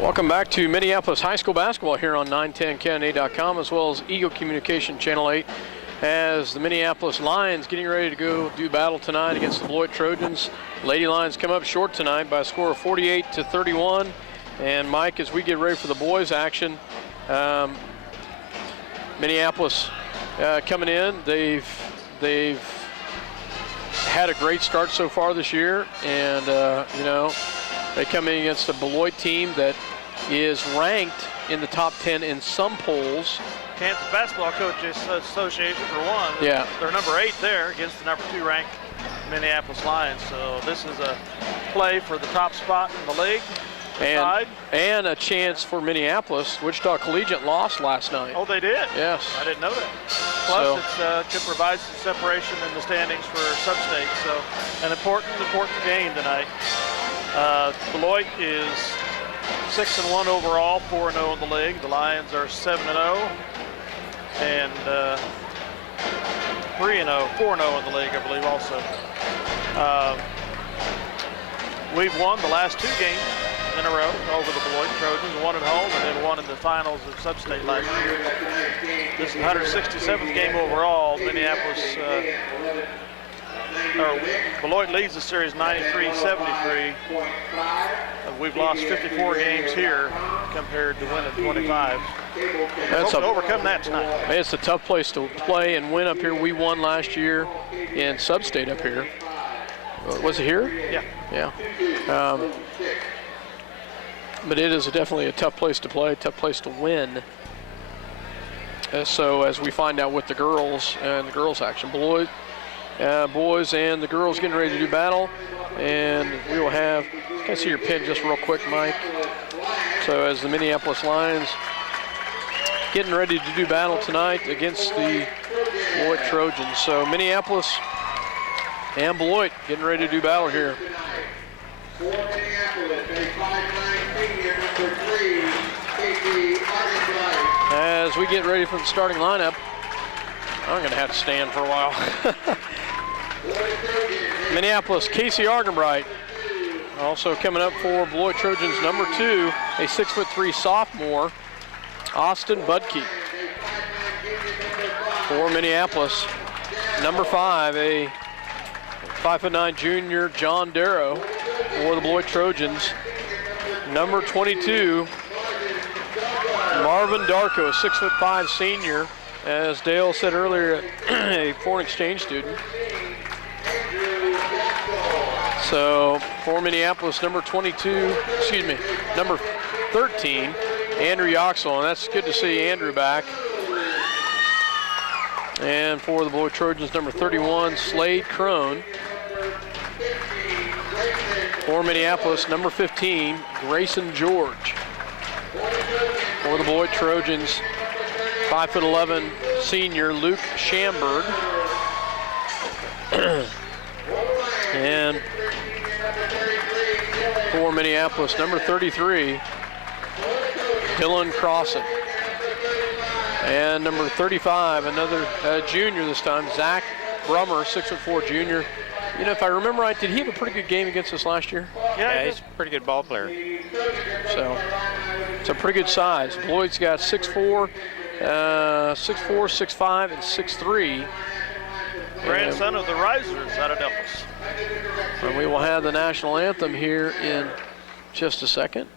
Welcome back to Minneapolis High School basketball here on 910KNA.com as well as Eagle Communication Channel 8 as the Minneapolis Lions getting ready to go do battle tonight against the Beloit Trojans. Lady Lions come up short tonight by a score of 48-31. And Mike, as we get ready for the boys action, Minneapolis coming in, they've had a great start so far this year, and they come in against a Beloit team that is ranked in the top 10 in some polls. Kansas Basketball Coaches Association for one. Yeah. They're number 8 there against the number 2 ranked Minneapolis Lions. So this is a play for the top spot in the league. And a chance for Minneapolis. Wichita Collegiate lost last night. Oh, they did? Yes. I didn't know that. Plus, it could provide some separation in the standings for sub-state. So an important game tonight. Beloit is 6-1 overall, 4-0 in the league. The Lions are 7-0 and 3-0, 4-0 in the league, I believe, also. We've won the last 2 games in a row over the Beloit Trojans, one at home and then one in the finals of sub-state last year. This is the 167th game overall. Minneapolis, Beloit leads the series 93-73. We've lost 54 games here compared to winning 25. That's to overcome that tonight. It's a tough place to play and win up here. We won last year in sub-state up here. Was it here? Yeah. Yeah. But it is definitely a tough place to play, tough place to win. So as we find out with the girls and the girls action, Beloit boys and the girls getting ready to do battle, and we will have, can I see your pin just real quick, Mike? So as the Minneapolis Lions getting ready to do battle tonight against the Beloit Trojans. So Minneapolis and Beloit getting ready to do battle here. For Minneapolis, a 5'9" senior, number 3, Casey Argenbright. As we get ready for the starting lineup, I'm going to have to stand for a while. Minneapolis, Casey Argenbright. Also coming up for Beloit Trojans, number 2, a 6'3" sophomore, Austin Budke. For Minneapolis, number 5, a 5'9" junior, John Darrow. For the Beloit Trojans, number 22, Marvin Darko, a 6'5" senior, as Dale said earlier, a foreign exchange student. So for Minneapolis, number 13, Andrew Yoxel, and that's good to see Andrew back. And for the Beloit Trojans, number 31, Slade Crone. For Minneapolis, number 15, Grayson George. For the Beloit Trojans, 5'11" senior, Luke Schamberg. And for Minneapolis, number 33, Dylan Crossan. And number 35, another junior this time, Zach Brummer, 6'4" junior. You know, if I remember right, did he have a pretty good game against us last year? Yeah, he's a pretty good ball player. So it's a pretty good size. Beloit's got 6'4", 6'5", and 6'3". Grandson of the Risers out of Delphos. And we will have the national anthem here in just a second.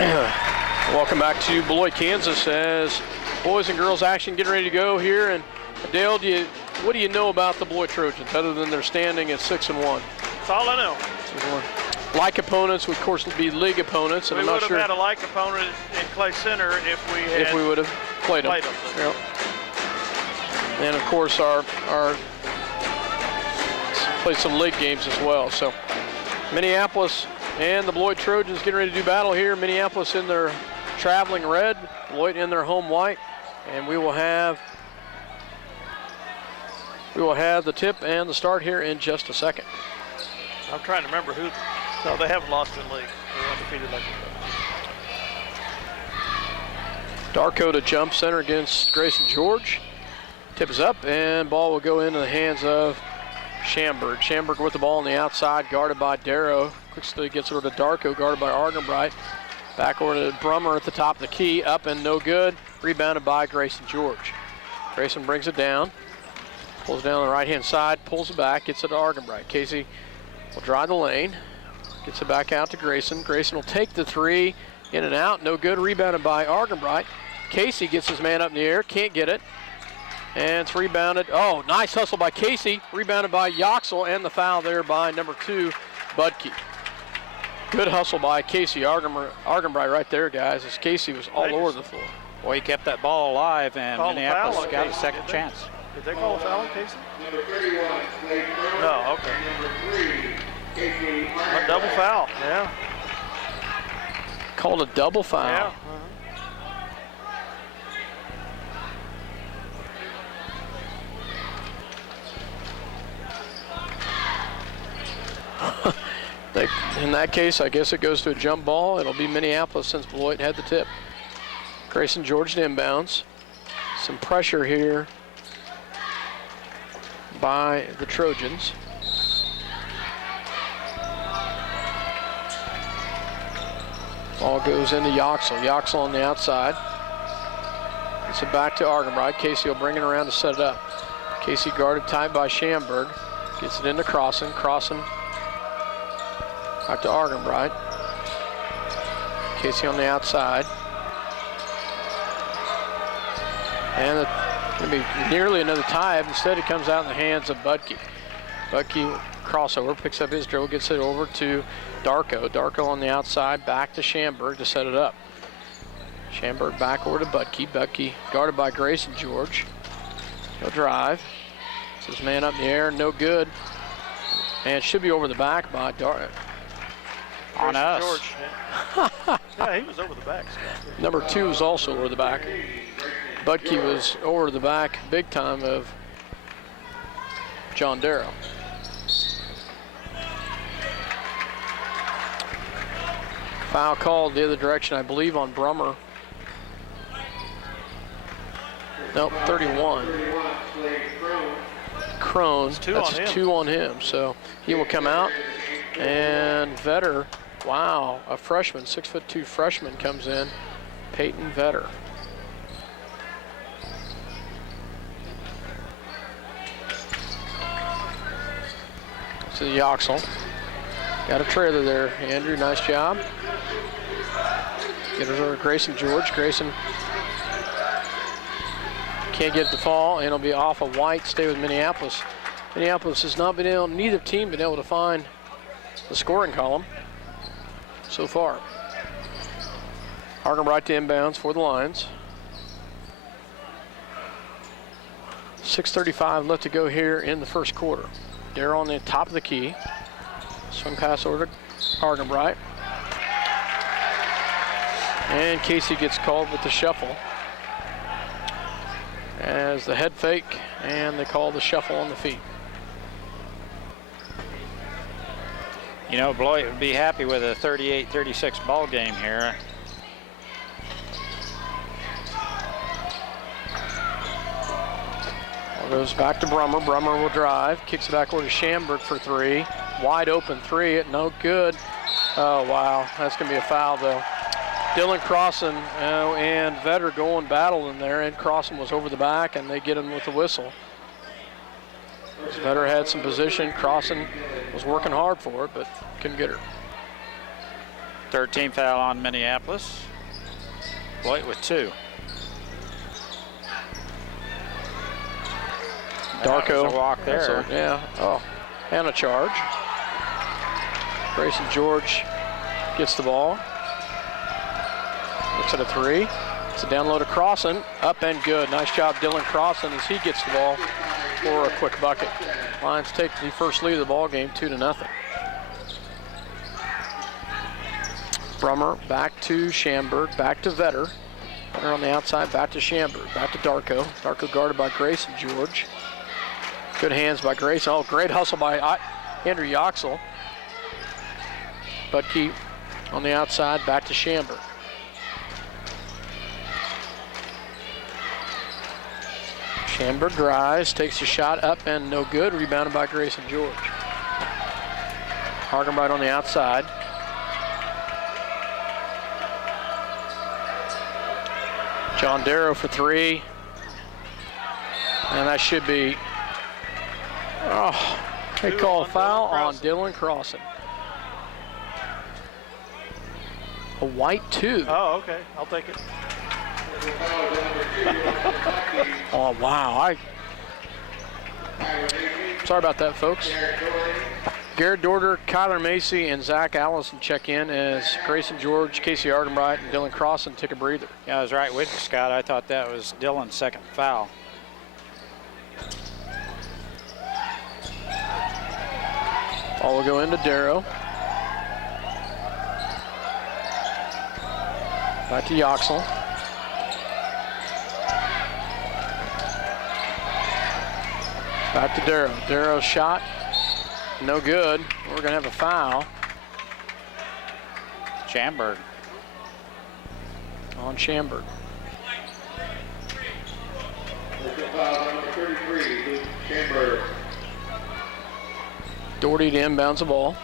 Welcome back to Beloit, Kansas, as boys and girls action getting ready to go here. And Dale, what do you know about the Beloit Trojans other than they're standing at 6-1? That's all I know. 6-1. Like opponents would, of course, be league opponents, and We I'm not would sure have had a like opponent in Clay Center if we would have played them. Yep. And of course, our played some league games as well. So Minneapolis and the Beloit Trojans getting ready to do battle here. Minneapolis in their traveling red, Beloit in their home white, and we will have the tip and the start here in just a second. I'm trying to remember who. No, they haven't lost in league. They're undefeated like that. Darko to jump center against Grayson George. Tip is up, and ball will go into the hands of Schamberg. Schamberg with the ball on the outside, guarded by Darrow. Quickly gets over to Darko, guarded by Argenbright. Back over to Brummer at the top of the key, up and no good. Rebounded by Grayson George. Grayson brings it down, pulls it down on the right-hand side, pulls it back, gets it to Argenbright. Casey will drive the lane, gets it back out to Grayson. Grayson will take the three, in and out, no good. Rebounded by Argenbright. Casey gets his man up in the air, can't get it. And it's rebounded. Oh, nice hustle by Casey. Rebounded by Yoxel, and the foul there by number 2, Budke. Good hustle by Casey Argenbright right there, guys, as Casey was all over the floor. Boy, he kept that ball alive, and Minneapolis got a second chance. Did they call a foul on Casey? Number 31, Slade Crowe. No, okay. Number 3, Casey A double foul, yeah. Called a double foul. Yeah. In that case, I guess it goes to a jump ball. It'll be Minneapolis since Beloit had the tip. Grayson George to inbounds. Some pressure here by the Trojans. Ball goes into Yoxel. Yoxel on the outside. Gets it back to Argenbright. Casey will bring it around to set it up. Casey guarded tight by Schamberg. Gets it into Crossan. Crossan back to Argenbright. Casey on the outside. And it's going to be nearly another tie. Instead, it comes out in the hands of Budke. Budke crossover, picks up his dribble, gets it over to Darko. Darko on the outside, back to Schamberg to set it up. Schamberg back over to Budke. Budke guarded by Grayson George. He'll drive. It's his man up in the air, no good. And it should be over the back by Darko. On us. George, yeah. Yeah, he was over the back. Number 2 is also over the back. Budke was over the back big time of John Darrow. Foul called the other direction, I believe, on Brummer. Nope, 31. Crone, that's 2 on him. So he will come out. And Vetter, wow, a freshman, 6'2" freshman comes in, Peyton Vetter. To Yoxel. Got a trailer there, Andrew, nice job. Get it over to Grayson George. Grayson can't get it to fall, and it'll be off of White, stay with Minneapolis. Minneapolis has not been able, neither team been able to find the scoring column so far. Argenbright to inbounds for the Lions. 6:35 left to go here in the first quarter. Darrow on the top of the key. Swing pass over to Argenbright. And Casey gets called with the shuffle. As the head fake, and they call the shuffle on the feet. You know, Beloit would be happy with a 38-36 ball game here. Goes back to Brummer. Brummer will drive. Kicks it back over to Schamberg for 3. Wide open 3. No good. Oh, wow. That's going to be a foul, though. Dylan Crossan and Vetter going battling there, and Crossan was over the back, and they get him with the whistle. Vetter had some position. Crossan was working hard for it, but couldn't get her. Third team foul on Minneapolis. Beloit with 2. Darko. A walk there. Yeah. Oh, and a charge. Grayson George gets the ball. Looks at a 3. It's a down low to Crossan. Up and good. Nice job, Dylan Crossan, as he gets the ball for a quick bucket. Lions take the first lead of the ball game, 2-0. Brummer back to Schamberg, back to Vetter. Vetter on the outside, back to Schamberg, back to Darko. Darko guarded by Grayson George. Good hands by Grayson. Oh, great hustle by Andrew Yoxel. Budke on the outside, back to Schamberg. Schamberg drives, takes a shot up and no good. Rebounded by Grayson George. Argenbright on the outside. John Darrow for 3. And that should be, they call a foul on Dylan Crossan. A white 2. Oh, okay. I'll take it. Oh, wow. Sorry about that, folks. Garrett Dorter, Kyler Macy, and Zach Allison check in as Grayson George, Casey Argenbright, and Dylan Crossan take a breather. Yeah, I was right with you, Scott. I thought that was Dylan's second foul. Ball will go into Darrow. Back to Yoxel. Back to Darrow. Darrow's shot, no good. We're going to have a foul. Schamberg. On Schamberg. Foul number 33, Luke Schamberg. Doherty to inbounds the ball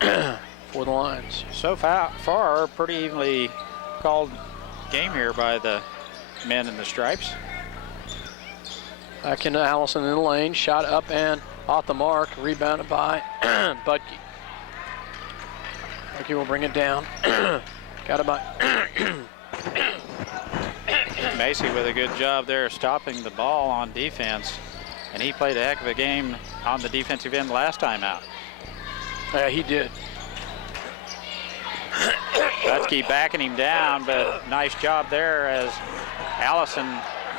for the Lions. So far, pretty evenly called game here by the men in the stripes. Back into Allison in the lane. Shot up and off the mark. Rebounded by Budke. Budke will bring it down. Got it by Macy with a good job there stopping the ball on defense. And he played a heck of a game on the defensive end last time out. Yeah, he did. Budke backing him down, but nice job there as Allison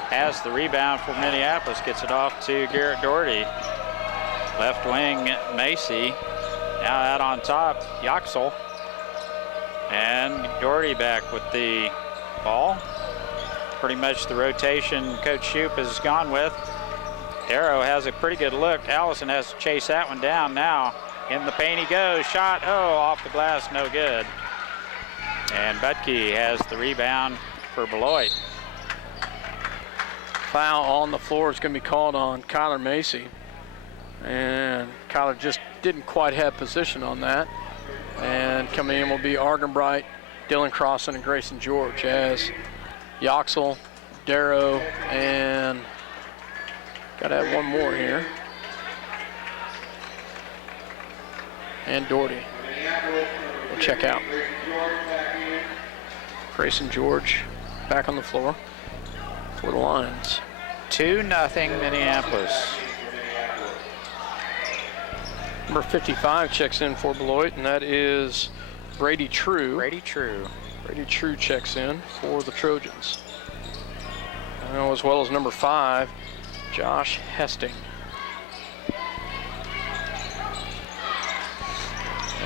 has the rebound for Minneapolis, gets it off to Garrett Doherty. Left wing, Macy. Now out on top, Yoxel. And Doherty back with the ball. Pretty much the rotation Coach Shoup has gone with. Darrow has a pretty good look. Allison has to chase that one down now. In the paint he goes, shot, off the glass, no good. And Budke has the rebound for Beloit. Foul on the floor is going to be called on Kyler Macy. And Kyler just didn't quite have position on that. And coming in will be Argenbright, Dylan Crossan, and Grayson George as Yoxel, Darrow, and got to have one more here. And Doherty will check out. Grayson George back on the floor for the Lions. 2-0 Minneapolis. Number 55 checks in for Beloit, and that is Brady True. Brady True. Brady True checks in for the Trojans. As well as number 5, Josh Hesting.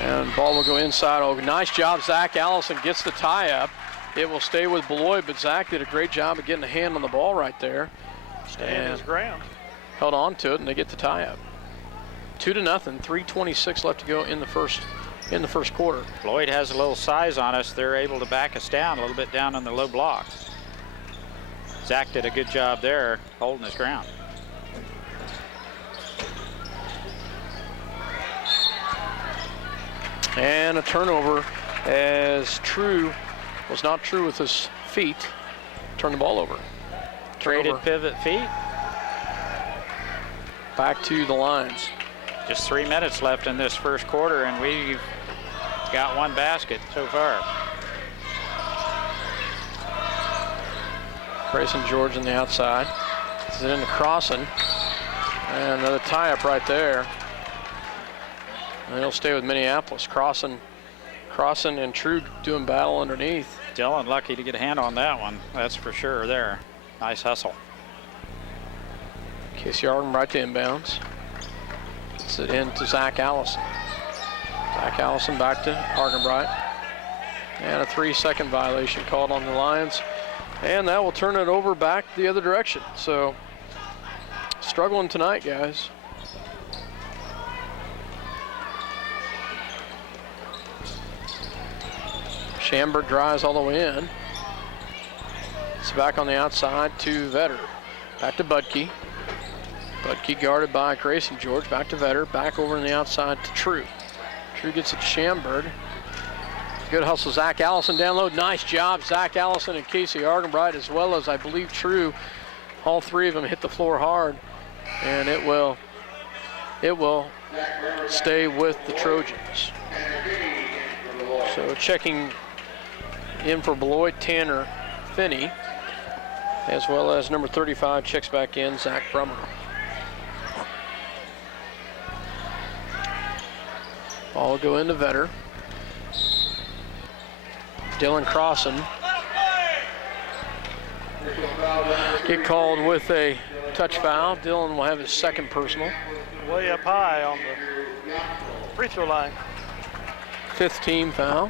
And ball will go inside. Oh, nice job. Zach Allison gets the tie up. It will stay with Beloit, but Zach did a great job of getting a hand on the ball right there. Staying his ground. Held on to it, and they get the tie up. 2-0, 3:26 left to go in the first quarter. Beloit has a little size on us. They're able to back us down a little bit down on the low block. Zach did a good job there holding his ground. And a turnover as True was not true with his feet. Turned the ball over. Traded pivot feet. Back to the Lions. Just 3 minutes left in this first quarter, and we've got one basket so far. Grayson George on the outside. This is into Crossan. And another tie-up right there. And he'll stay with Minneapolis. Crossan and True doing battle underneath. Dylan lucky to get a hand on that one. That's for sure there. Nice hustle. Casey Arden right to inbounds. Gets it into Zach Allison. Zach Allison back to Argenbright. And a 3-second violation called on the Lions. And that will turn it over back the other direction. So, struggling tonight, guys. Schamberg drives all the way in. It's back on the outside to Vetter. Back to Budke. Budke guarded by Grayson George. Back to Vetter. Back over on the outside to True. True gets it to Schamberg. Good hustle, Zach Allison down low. Nice job, Zach Allison and Casey Argenbright, as well as I believe True. All three of them hit the floor hard, and it will stay with the Trojans. So checking in for Beloit, Tanner Finney, as well as number 35 checks back in, Zach Brummer. Ball will go into Vetter. Dylan Crossan get called with a touch foul. Dylan will have his second personal. Way up high on the free throw line. 5th team foul.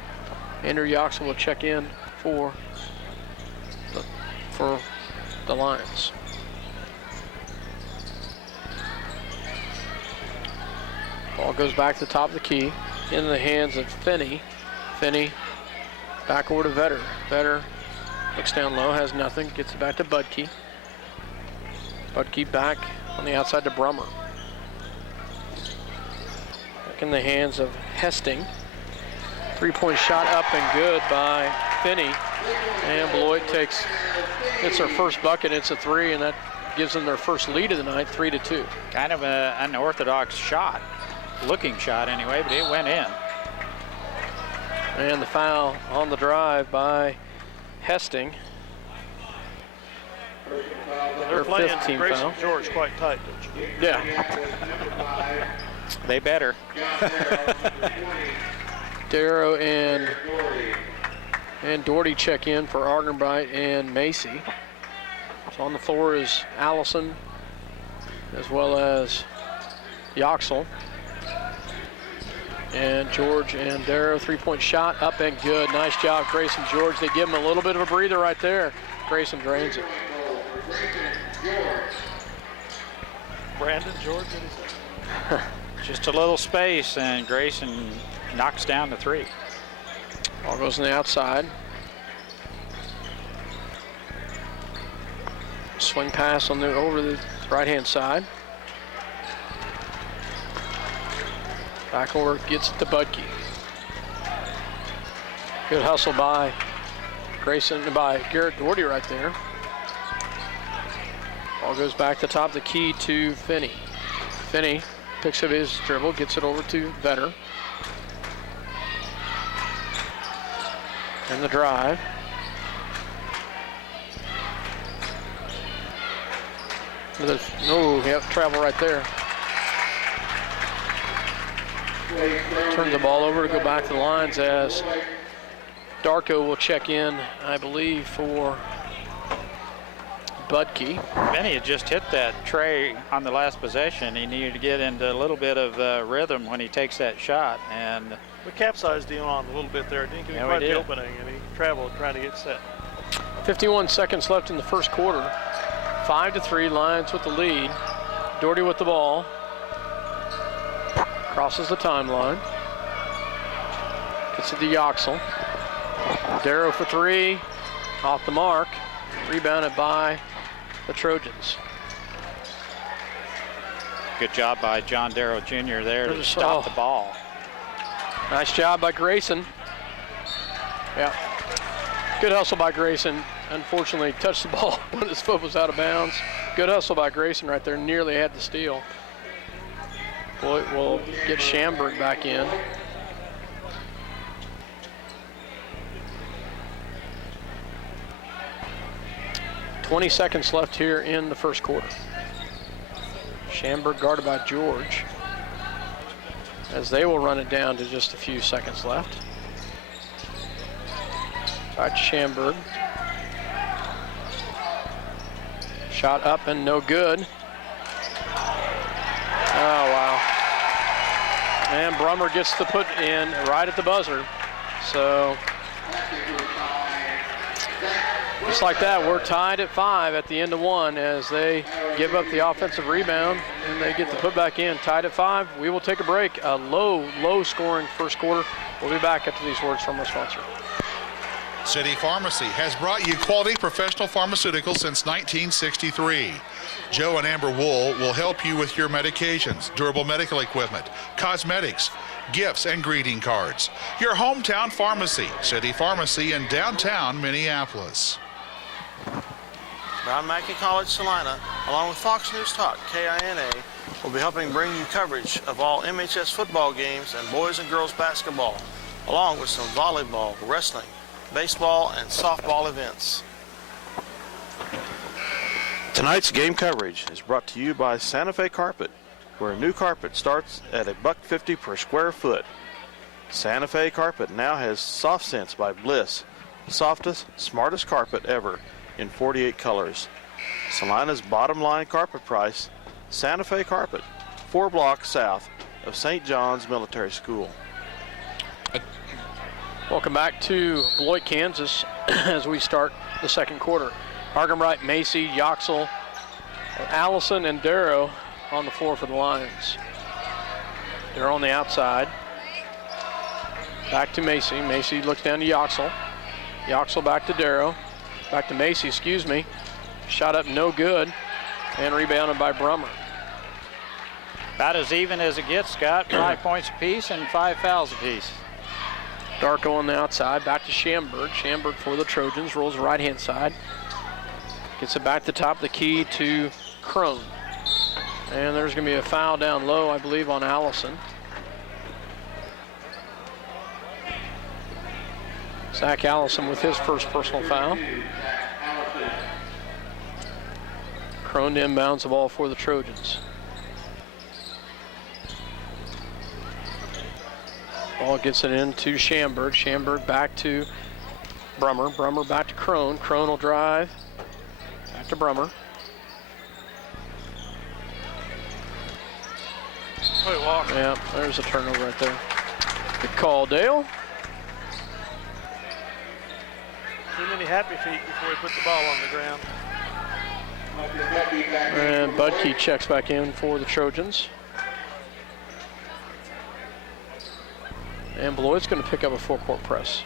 Andrew Yoxel will check in for the Lions. Ball goes back to the top of the key into the hands of Finney. Finney back over to Vetter. Vetter looks down low, has nothing, gets it back to Budke. Budke back on the outside to Brummer. Back in the hands of Hesting. 3-point shot up and good by Finney. And Beloit hits their first bucket, it's a 3, and that gives them their first lead of the night, 3-2. Kind of an unorthodox shot. Looking shot anyway, but it went in. And the foul on the drive by Hesting. They're playing 5th team Grayson foul. George quite tight, don't you? Yeah. They better. Darrow and Doherty check in for Argenbright and Macy. So on the floor is Allison, as well as Yoxel. And George and Darrow, 3-point shot, up and good. Nice job, Grayson George. They give him a little bit of a breather right there. Grayson drains it. Brandon George, what is it? Just a little space, and Grayson knocks down the 3. Ball goes on the outside. Swing pass over the right-hand side. Back over, gets it to Budke. Good hustle by Garrett Doherty right there. Ball goes back to the top of the key to Finney. Finney picks up his dribble, gets it over to Vetter. And the drive. No, he has travel right there. Turns the ball over to go back to the lines as Darko will check in, I believe, for Budke. Benny had just hit that tray on the last possession. He needed to get into a little bit of rhythm when he takes that shot. And we capsized him on a little bit there. Didn't give him quite the opening, and he traveled trying to get set. 51 seconds left in the first quarter. 5-3, Lions with the lead. Doherty with the ball. Crosses the timeline. Gets it to Yoxel. Darrow for 3. Off the mark. Rebounded by the Trojans. Good job by John Darrow Jr. there to stop the ball. Nice job by Grayson. Yeah. Good hustle by Grayson. Unfortunately, touched the ball when his foot was out of bounds. Good hustle by Grayson right there. Nearly had the steal. We'll get Schamberg back in. 20 seconds left here in the first quarter. Schamberg guarded by George, as they will run it down to just a few seconds left. Back to Schamberg. Shot up and no good. Oh, wow. And Brummer gets the put in right at the buzzer. So, just like that, we're tied at 5 at the end of 1 as they give up the offensive rebound and they get the put back in. Tied at 5. We will take a break. A low scoring first quarter. We'll be back after these words from our sponsor. City Pharmacy has brought you quality professional pharmaceuticals since 1963. Joe and Amber Wool will help you with your medications, durable medical equipment, cosmetics, gifts, and greeting cards. Your hometown pharmacy, City Pharmacy in downtown Minneapolis. Brown Mackie College Salina, along with Fox News Talk, KINA, will be helping bring you coverage of all MHS football games and boys and girls basketball, along with some volleyball, wrestling, baseball, and softball events. Tonight's game coverage is brought to you by Santa Fe Carpet, where a new carpet starts at $1.50 per square foot. Santa Fe Carpet now has Soft Sense by Bliss, the softest, smartest carpet ever in 48 colors. Salina's bottom line carpet price, Santa Fe Carpet, 4 blocks south of St. John's Military School. Welcome back to Beloit, Kansas, as we start the second quarter. Argenbright, Macy, Yoxel, Allison, and Darrow on the floor for the Lions. They're on the outside. Back to Macy. Macy looks down to Yoxel. Yoxel back to Darrow. Back to Macy, excuse me. Shot up no good, and rebounded by Brummer. About as even as it gets, Scott. 5 points apiece and 5 fouls apiece. Darko on the outside, back to Schamberg. Schamberg for the Trojans, rolls the right-hand side. Gets it back to the top of the key to Crone. And there's going to be a foul down low, I believe, on Allison. Zach Allison with his first personal foul. Crone inbounds the ball for the Trojans. Ball gets it into Schamberg. Schamberg back to Brummer. Brummer back to Crone. Crone will drive. Back to Brummer. Wait, Walker. Yeah, there's a turnover right there. Good call, Dale. Too many happy feet before he put the ball on the ground. And Budke checks back in for the Trojans. And Beloit's going to pick up a full-court press.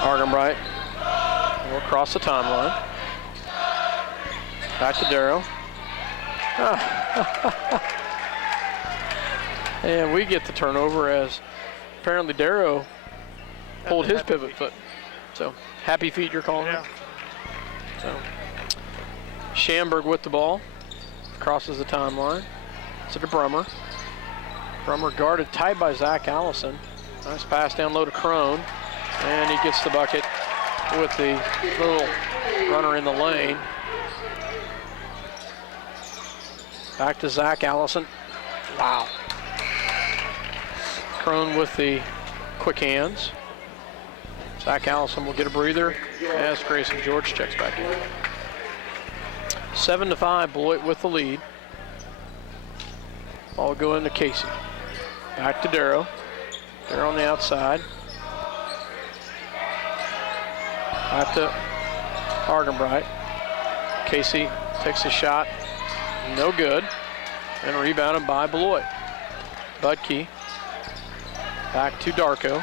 Argenbright will cross the timeline. Back to Darrow. And we get the turnover as apparently Darrow pulled his pivot foot. So, happy feet you're calling it? So, Schamberg with the ball. Crosses the timeline. To Brummer. Brummer guarded tight by Zach Allison. Nice pass down low to Crone. And he gets the bucket with the little runner in the lane. Back to Zach Allison. Wow. Crone with the quick hands. Zach Allison will get a breather as Grayson George checks back in. 7-5, Beloit with the lead. Ball will go into Casey. Back to Darrow. Darrow on the outside. Back to Argenbright. Casey takes a shot. No good. And rebounded by Beloit. Budke. Back to Darko.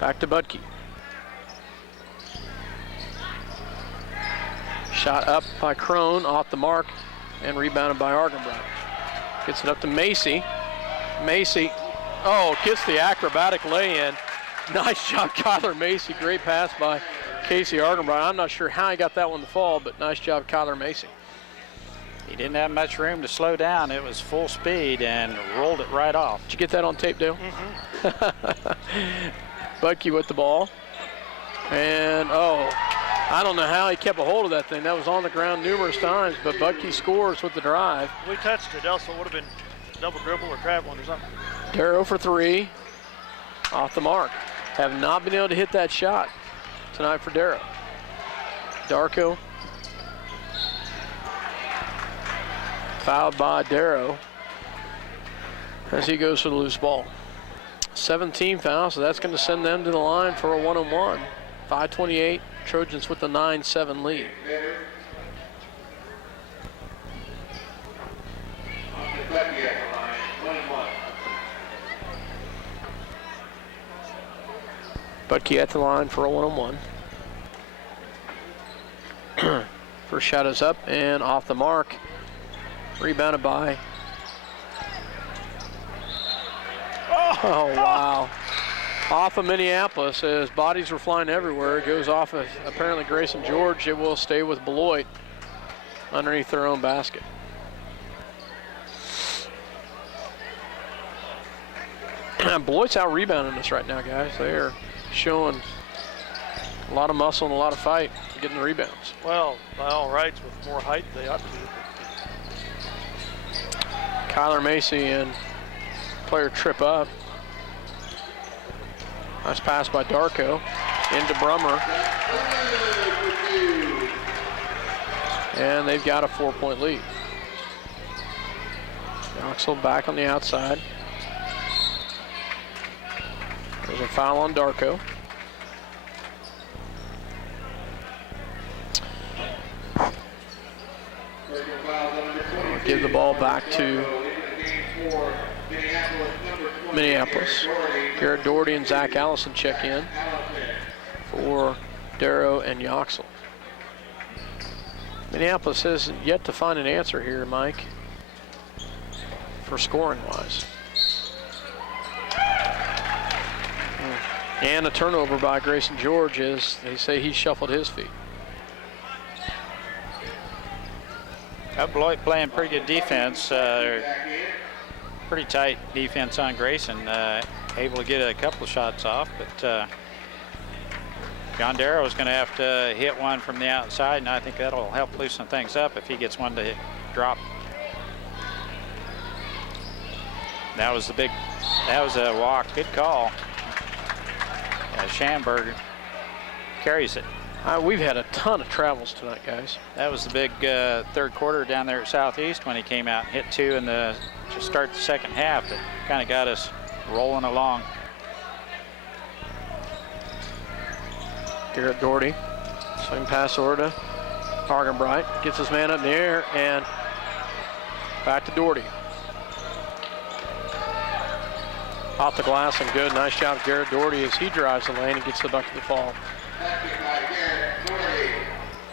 Back to Budke. Shot up by Crone, off the mark, and rebounded by Argenbright. Gets it up to Macy. Macy, gets the acrobatic lay-in. Nice job, Kyler Macy. Great pass by Casey Argenbright. I'm not sure how he got that one to fall, but nice job, Kyler Macy. He didn't have much room to slow down. It was full speed and rolled it right off. Did you get that on tape, Dale? Budke with the ball. And, I don't know how he kept a hold of that thing. That was on the ground numerous times, but Butke scores with the drive. We touched it, else it would have been double dribble or traveling or something. Darrow for 3, off the mark. Have not been able to hit that shot tonight for Darrow. Darko, fouled by Darrow as he goes for the loose ball. 17 fouls, so that's going to send them to the line for a 1-on-1. 5:28, Trojans with the 9-7 lead. Butke at the line for a 1-on-1. First shot is up and off the mark. Rebounded by. Oh, wow. Off of Minneapolis as bodies were flying everywhere. It goes off of apparently Grayson George. It will stay with Beloit underneath their own basket. Beloit's out rebounding us right now, guys. They are showing a lot of muscle and a lot of fight getting the rebounds. Well, by all rights, with more height, they ought to be. Kyler Macy and player trip up. Nice pass by Darko into Brummer. And they've got a 4-point lead. Yoxel back on the outside. There's a foul on Darko. Give the ball back to Minneapolis. Garrett Doherty and Zach Allison check in for Darrow and Yoxel. Minneapolis has yet to find an answer here, Mike, for scoring-wise. And a turnover by Grayson George as they say he shuffled his feet. Beloit playing pretty good defense. Pretty tight defense on Grayson. Able to get a couple of shots off, but John Darrow is going to have to hit one from the outside, and I think that'll help loosen things up if he gets one to drop. That was a walk. Good call. Schamberg carries it. We've had a ton of travels tonight, guys. That was the big third quarter down there at Southeast when he came out and hit 2 in the to start the second half. That kind of got us rolling along. Garrett Doherty, swing pass over to Argenbright, gets his man up in the air and back to Doherty. Off the glass and good. Nice job of Garrett Doherty as he drives the lane and gets the bucket to fall.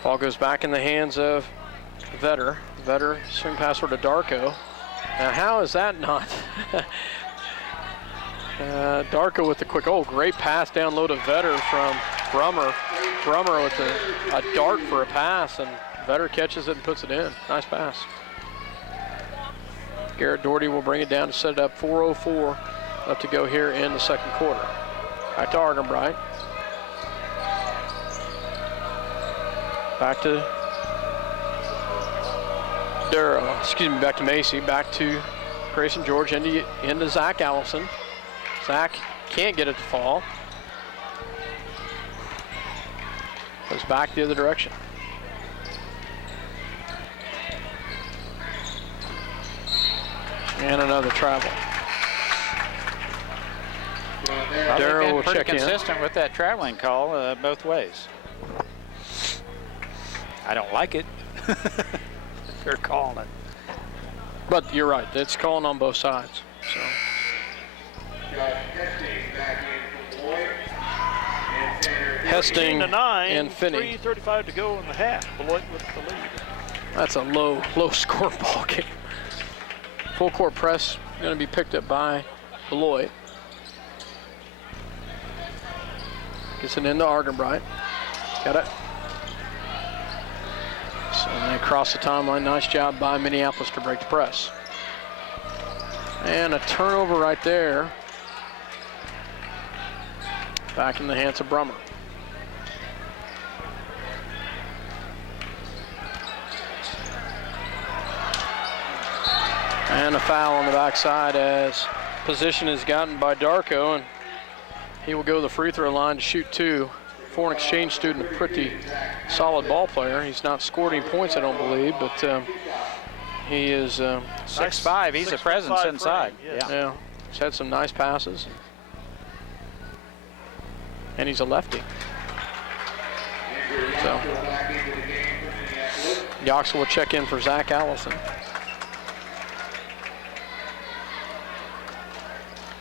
Ball goes back in the hands of Vetter. Vetter swing pass over to Darko. Now how is that not? Darko with the quick, great pass down low to Vetter from Brummer. Brummer with a dart for a pass, and Vetter catches it and puts it in. Nice pass. Garrett Doherty will bring it down to set it up. 4:04 left to go here in the second quarter. Back to Argenbright. Back to Darrow, back to Macy, back to Grayson George, into Zach Allison. Zach can't get it to fall. Goes back the other direction. And another travel. Darrow will check in. Consistent with that traveling call both ways. I don't like it. They're calling it. But you're right, it's calling on both sides. So. Hesting and Finney. 3:35 to go in the half. Beloit with the lead. That's a low score ball game. Full court press going to be picked up by Beloit. Gets it into Argenbright. Got it. So they cross the timeline. Nice job by Minneapolis to break the press. And a turnover right there. Back in the hands of Brummer. And a foul on the backside as position is gotten by Darko, and he will go to the free throw line to shoot 2. Foreign exchange student, a pretty solid ball player. He's not scored any points, I don't believe, but he is 6'5". He's a presence inside. Yeah, he's had some nice passes. And he's a lefty. So Yoxel will check in for Zach Allison.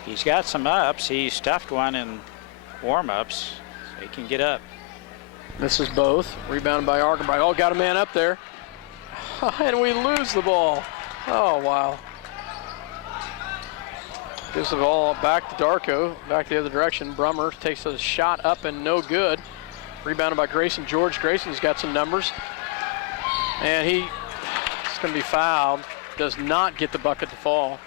He's got some ups. He stuffed one in warm-ups, so he can get up. This is both. Rebounded by Arkenbright. Oh, got a man up there. And we lose the ball. Oh, wow. Gives the ball back to Darko, back the other direction. Brummer takes a shot up and no good. Rebounded by Grayson George. Grayson's got some numbers. And he's going to be fouled. Does not get the bucket to fall.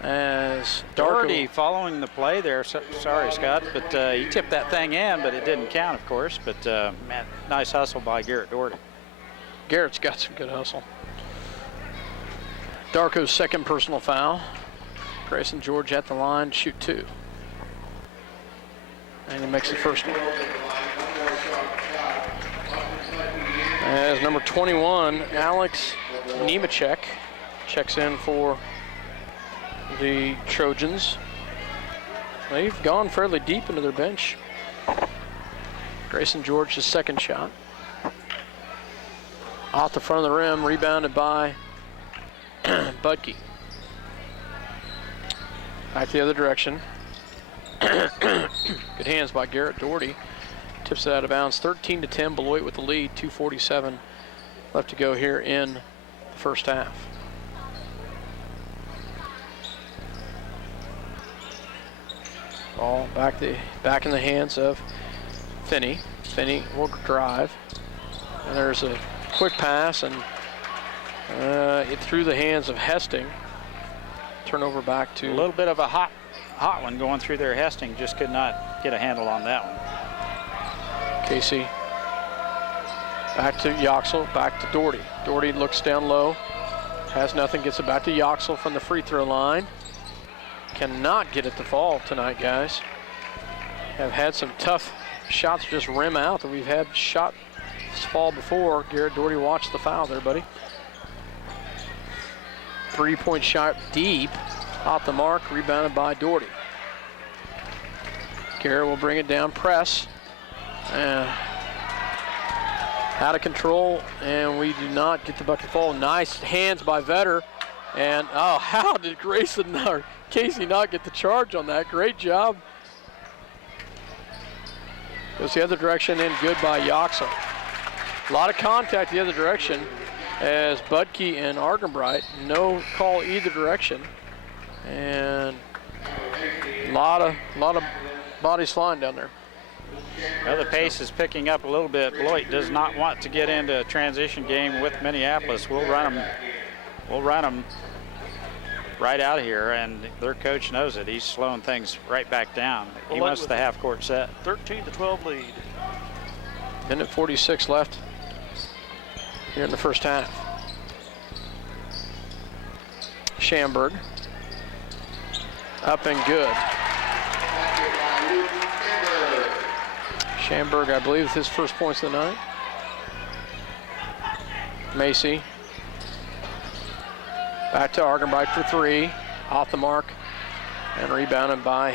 As Doherty following the play there. Sorry, Scott, but he tipped that thing in, but it didn't count, of course. But, man, nice hustle by Garrett Doherty. Garrett's got some good hustle. Darko's second personal foul. Grayson George at the line, shoot 2. And he makes the first one. As number 21, Alex Nemechek checks in for the Trojans. They've gone fairly deep into their bench. Grayson George's second shot. Off the front of the rim, rebounded by Budke. Back the other direction. Good hands by Garrett Doherty. Tips it out of bounds. 13-10, Beloit with the lead. 2:47 left to go here in the first half. Ball back in the hands of Finney. Finney will drive. And there's a quick pass, and it through the hands of Hesting. Turnover back to a little bit of a hot one going through there. Hesting just could not get a handle on that one. Casey back to Yoxel, back to Doherty. Doherty looks down low, has nothing, gets it back to Yoxel from the free throw line. Cannot get it to fall tonight, guys. Have had some tough shots just rim out that we've had shots fall before. Garrett Doherty, watch the foul there, buddy. 3-point shot deep, off the mark, rebounded by Doherty. Garrett will bring it down, press. Out of control, and we do not get the bucket to fall. Nice hands by Vetter. And, oh, how did Grayson or Casey not get the charge on that? Great job. Goes the other direction, and good by Yoxel. A lot of contact the other direction as Budke and Argenbright. No call either direction. And a lot of bodies flying down there. Well, the pace is picking up a little bit. Beloit does not want to get into a transition game with Minneapolis. We'll run them right out of here, and their coach knows it. He's slowing things right back down. He wants the half-court set. 13-12 lead. Minute 46 left here in the first half. Schamberg up and good. Schamberg, I believe, is his first points of the night. Macy. Back to Argenbright for 3. Off the mark. And rebounded by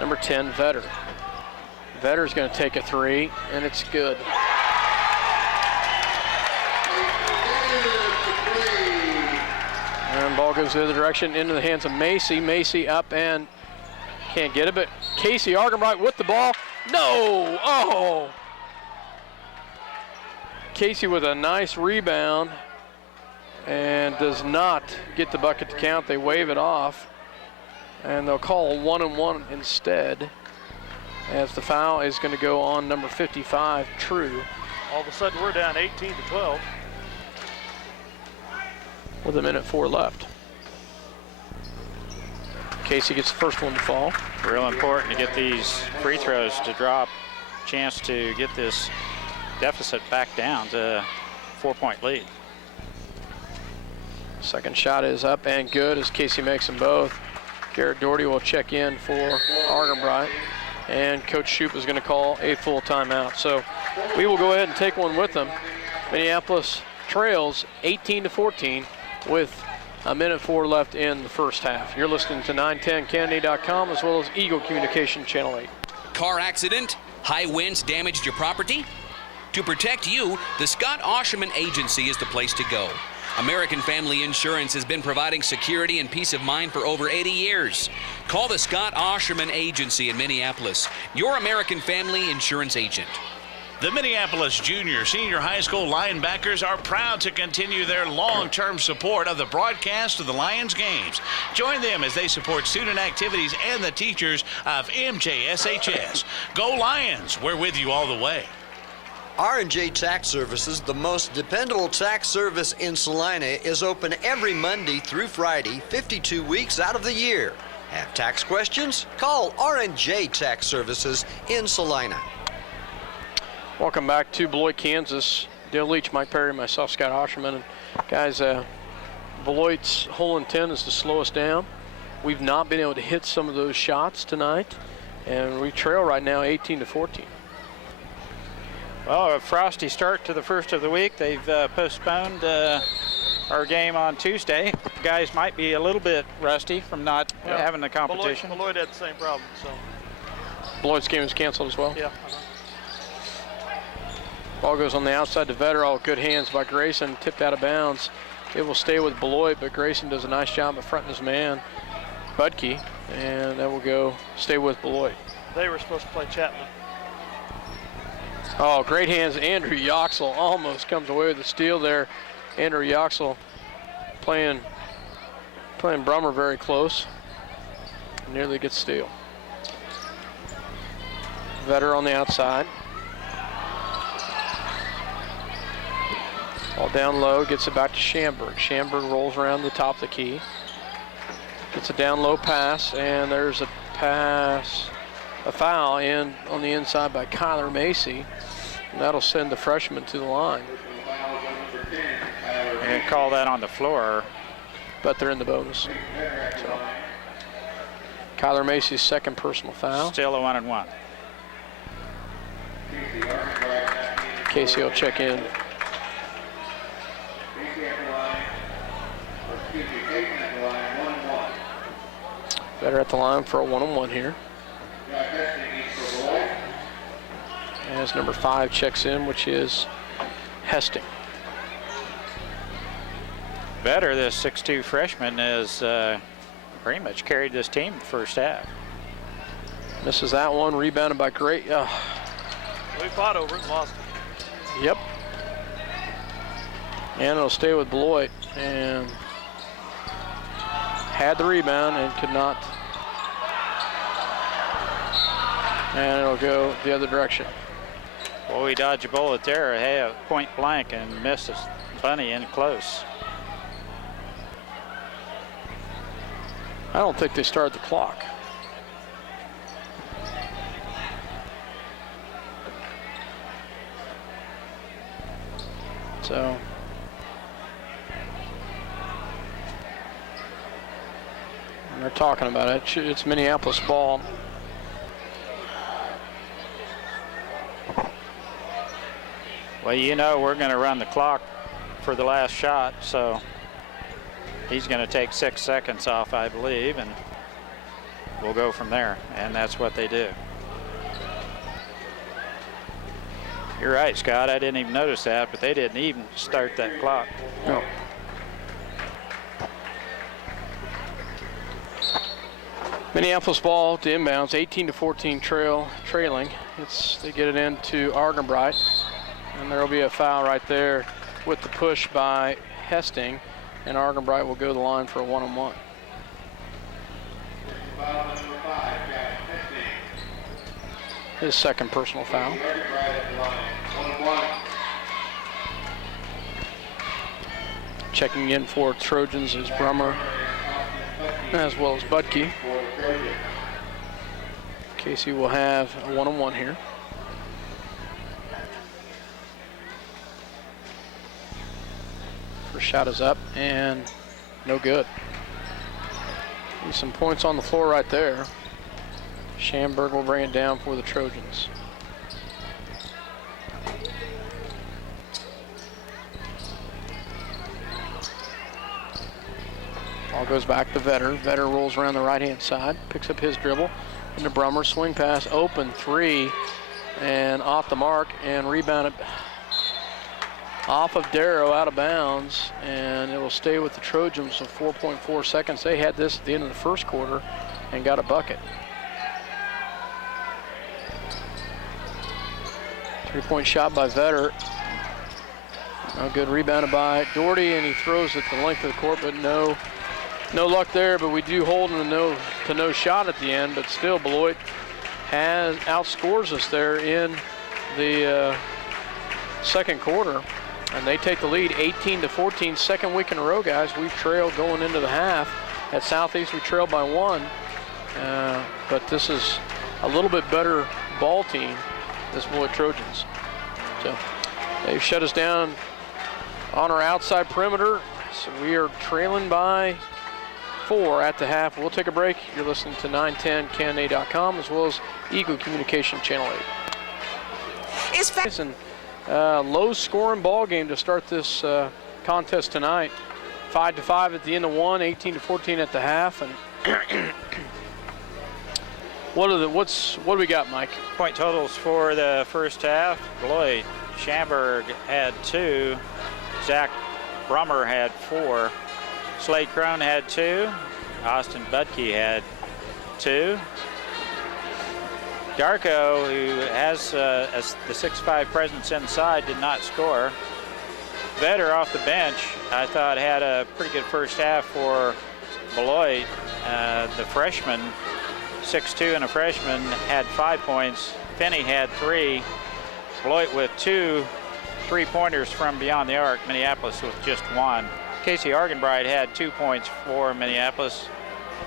number 10, Vetter. Vetter's going to take a 3, and it's good. And ball goes the other direction into the hands of Macy. Macy up and can't get it, but Casey Argenbright with the ball. No! Oh! Casey with a nice rebound and does not get the bucket to count. They wave it off, and they'll call a 1-and-1 instead, as the foul is going to go on number 55, True. All of a sudden, we're down 18-12. With 1:04 left. Casey gets the first one to fall. Real important to get these free throws to drop. Chance to get this deficit back down to 4-point lead. Second shot is up and good as Casey makes them both. Garrett Doherty will check in for Argenbright, and Coach Shoup is going to call a full timeout. So we will go ahead and take one with them. Minneapolis trails 18-14 with a minute 4 left in the first half. You're listening to 910kennedy.com as well as Eagle Communication Channel 8. Car accident? High winds damaged your property? To protect you, the Scott Osherman Agency is the place to go. American Family Insurance has been providing security and peace of mind for over 80 years. Call the Scott Osherman Agency in Minneapolis, your American Family Insurance agent. The Minneapolis Junior Senior High School linebackers are proud to continue their long-term support of the broadcast of the Lions games. Join them as they support student activities and the teachers of MJSHS. Go Lions, we're with you all the way. R&J Tax Services, the most dependable tax service in Salina, is open every Monday through Friday, 52 weeks out of the year. Have tax questions? Call R&J Tax Services in Salina. Welcome back to Beloit, Kansas. Dale Leach, Mike Perry, myself, Scott Osherman. And guys, Beloit's hole in 10 is to slow us down. We've not been able to hit some of those shots tonight, and we trail right now 18-14. Well, a frosty start to the first of the week. They've postponed our game on Tuesday. Guys might be a little bit rusty from not having the competition. Beloit had the same problem. So Beloit's game is canceled as well. yeah. Ball goes on the outside to Vetterall. Good hands by Grayson. Tipped out of bounds. It will stay with Beloit, but Grayson does a nice job of fronting his man, Budke, and that will stay with Beloit. They were supposed to play Chapman. Oh, great hands. Andrew Yoxel almost comes away with the steal there. Andrew Yoxel playing Brummer very close. Nearly gets steal. Vetter on the outside. Ball down low, gets it back to Schamberg. Schamberg rolls around the top of the key. Gets a down low pass, and there's a foul on the inside by Kyler Macy. And that'll send the freshman to the line. And call that on the floor. But they're in the bonus. So Kyler Macy's second personal foul. Still a 1-and-1. Casey will check in. Better at the line for a 1-on-1 here. As number 5 checks in, which is Hesting. Better, this 6'2" freshman, has pretty much carried this team the first half. Misses that one, rebounded by Great. We fought over it and lost it. Yep. And it'll stay with Beloit, and had the rebound and could not. And it'll go the other direction. Well, we dodged a bullet there, hey, point blank, and missed a bunny in close. I don't think they started the clock. So and they're talking about it. It's Minneapolis ball. Well, you know we're going to run the clock for the last shot, so he's going to take 6 seconds off, I believe, and we'll go from there, and that's what they do. You're right, Scott. I didn't even notice that, but they didn't even start that clock. No. Minneapolis ball to inbounds, 18-14 trailing. They get it into Argenbright, and there will be a foul right there with the push by Hesting, and Argenbright will go to the line for a 1-on-1. His second personal foul. Checking in for Trojans is Brummer, as well as Budke. Casey will have a 1-on-1 here. First shot is up, and No good. Some points on the floor right there. Schamberg will bring it down for the Trojans. Ball goes back to Vetter. Vetter rolls around the right-hand side, picks up his dribble into Brummer. Swing pass, open three, and off the mark, and rebounded off of Darrow, out of bounds, and it will stay with the Trojans with 4.4 seconds. They had this at the end of the first quarter and got a bucket. 3-point shot by Vetter. No good. Rebounded by Doherty, and he throws it the length of the court, but no luck there. But we do hold him to no shot at the end. But still, Beloit outscores us there in the second quarter, and they take the lead 18-14. Second week in a row, guys. We've trailed going into the half. At Southeast, we trailed by 1, but this is a little bit better ball team, this Beloit Trojans. So they've shut us down on our outside perimeter. So we are trailing by 4 at the half. We'll take a break. You're listening to 910KNA.com as well as Eagle Communication Channel 8. It's fast and low-scoring ball game to start this contest tonight. 5-5 at the end of 1, 18-14 at the half, and what do we got, Mike? Point totals for the first half. Beloit, Schamberg had 2. Zach Brummer had 4. Slade Crone had 2. Austin Budke had 2. Darko, who has the 6'5" presence inside, did not score. Vetter off the bench, I thought, had a pretty good first half for Beloit. The freshman, 6'2" and a freshman, had 5 points. Finney had 3. Beloit with 2 3-pointers from beyond the arc. Minneapolis with just 1. Casey Argenbright had 2 points for Minneapolis.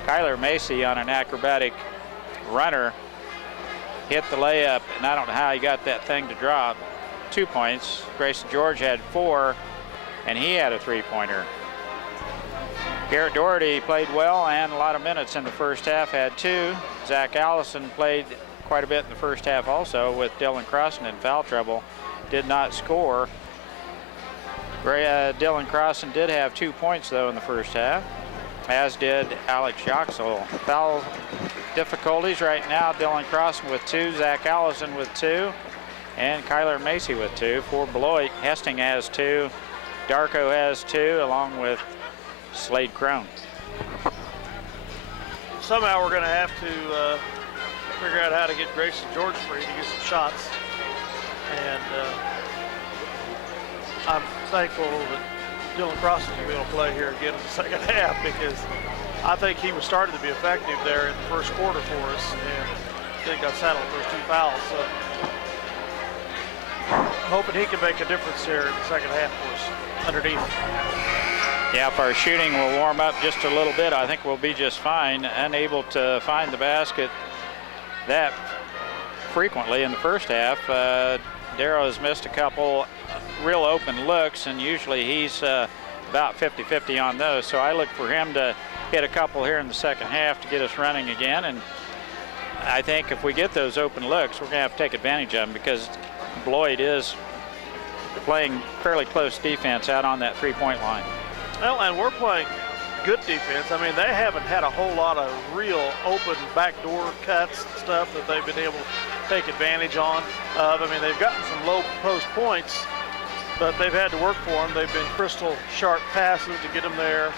Kyler Macy on an acrobatic runner hit the layup, and I don't know how he got that thing to drop. 2 points. Grayson George had 4, and he had a 3-pointer. Garrett Doherty played well and a lot of minutes in the first half, had 2. Zach Allison played quite a bit in the first half also with Dylan Crossan in foul trouble. Did not score. Dylan Crossan did have 2 points though in the first half, as did Alex Yoxel. Foul difficulties right now, Dylan Crossan with 2, Zach Allison with 2, and Kyler Macy with 2. For Beloit, Hesting has 2, Darko has 2, along with Slade Crone. Somehow we're going to have to figure out how to get Grayson George free to get some shots. And I'm thankful that Dylan Cross is going to be able to play here again in the second half, because I think he was starting to be effective there in the first quarter for us, and then got saddled with those 2 fouls. So I'm hoping he can make a difference here in the second half for us underneath. Yeah, if our shooting will warm up just a little bit, I think we'll be just fine. Unable to find the basket that frequently in the first half. Darrow has missed a couple real open looks, and usually he's about 50-50 on those. So I look for him to hit a couple here in the second half to get us running again. And I think if we get those open looks, we're going to have to take advantage of them, because Beloit is playing fairly close defense out on that 3-point line. Well, and we're playing good defense. I mean, they haven't had a whole lot of real open backdoor cuts and stuff that they've been able to take advantage of. I mean, they've gotten some low post points, but they've had to work for them. They've been crystal sharp passes to get them there,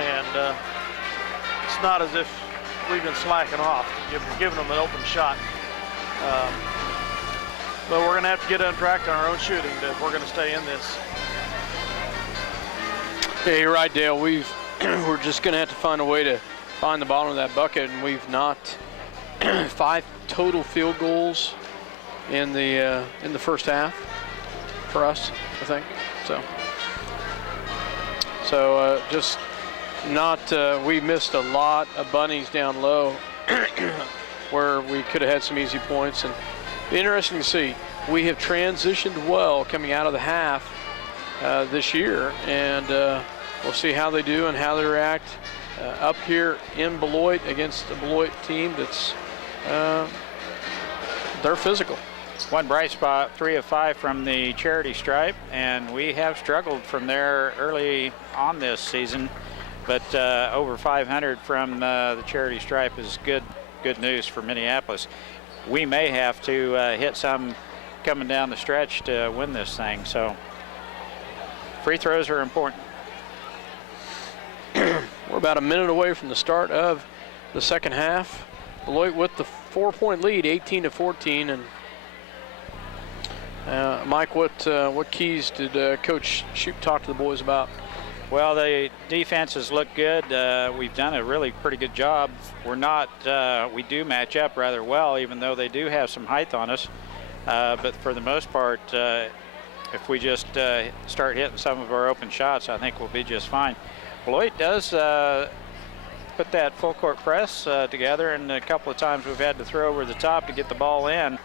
and it's not as if we've been slacking off, giving them an open shot. But we're going to have to get on track on our own shooting if we're going to stay in this. Yeah, you're right, Dale. We're just going to have to find a way to find the bottom of that bucket, and we've knocked 5 total field goals in the first half for us, I think. So just not. We missed a lot of bunnies down low where we could have had some easy points, and be interesting to see. We have transitioned well coming out of the half this year, and we'll see how they do and how they react up here in Beloit against the Beloit team that's they're physical. One bright spot, 3 of 5 from the charity stripe, and we have struggled from there early on this season, but over 500 from the charity stripe is good news for Minneapolis. We may have to hit some coming down the stretch to win this thing, so free throws are important. We're about a minute away from the start of the second half. Beloit with the 4-point lead, 18-14. And Mike, what keys did Coach Shoup talk to the boys about? Well, the defenses look good. We've done a really pretty good job. We do match up rather well, even though they do have some height on us. But for the most part, if we just start hitting some of our open shots, I think we'll be just fine. Beloit does put that full court press together, and a couple of times we've had to throw over the top to get the ball in.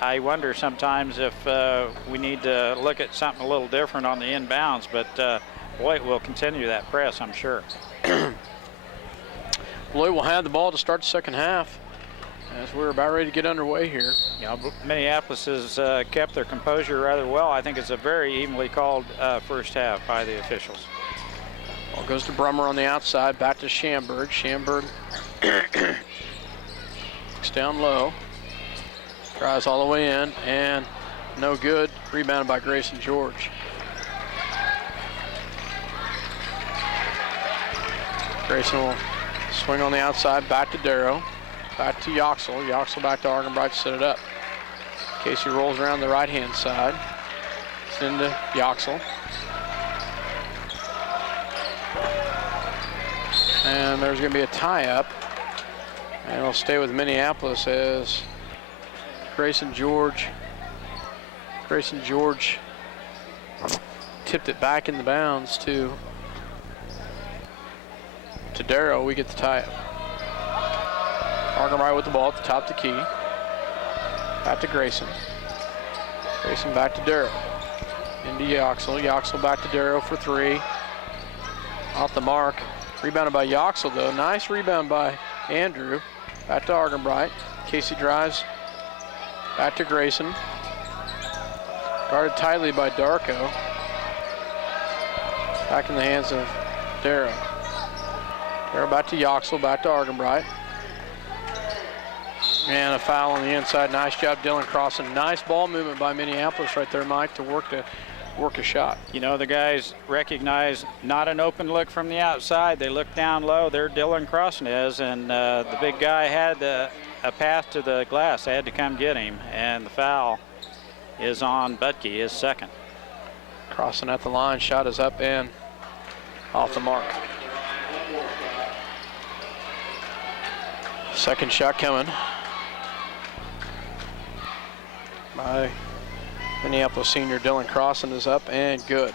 I wonder sometimes if we need to look at something a little different on the inbounds, but Beloit will continue that press, I'm sure. Beloit will have the ball to start the second half as we're about ready to get underway here. Minneapolis has kept their composure rather well. I think it's a very evenly called first half by the officials. Ball goes to Brummer on the outside, back to Schamberg. Schamberg looks down low, tries all the way in, and no good. Rebounded by Grayson George. Grayson will swing on the outside, back to Darrow, back to Yoxel. Yoxel back to Argenbright to set it up. Casey rolls around the right-hand side. It's into Yoxel. And there's going to be a tie-up. And it'll stay with Minneapolis as Grayson George tipped it back in the bounds to Darrow. We get the tie-up. Argenbright with the ball at the top of the key. Back to Grayson. Grayson back to Darrow. Into Yoxel. Yoxel back to Darrow for 3. Off the mark. Rebounded by Yoxel, though. Nice rebound by Andrew. Back to Argenbright. Casey drives. Back to Grayson. Guarded tightly by Darko. Back in the hands of Darrow. Darrow back to Yoxel. Back to Argenbright. And a foul on the inside. Nice job, Dylan Crossan. Nice ball movement by Minneapolis right there, Mike, to work a shot. The guys recognize not an open look from the outside. They look down low. There Dylan Crossan is, and the big guy had a path to the glass. They had to come get him, and the foul is on Butke, his second. Crossan at the line. Shot is up and off the mark. Second shot coming by Minneapolis senior Dylan Crossan is up and good.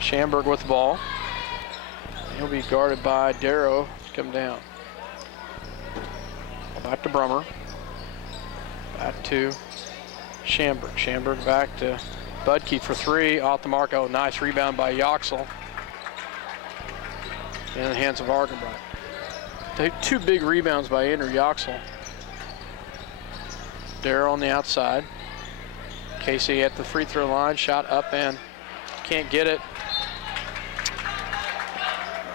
Schamberg with the ball. He'll be guarded by Darrow to come down. Back to Brummer. Back to Schamberg. Schamberg back to Budke for 3. Off the mark. Oh, nice rebound by Yoxel. In the hands of Argenbright. 2 big rebounds by Andrew Yoxel. Darrow on the outside. Casey at the free throw line. Shot up and can't get it.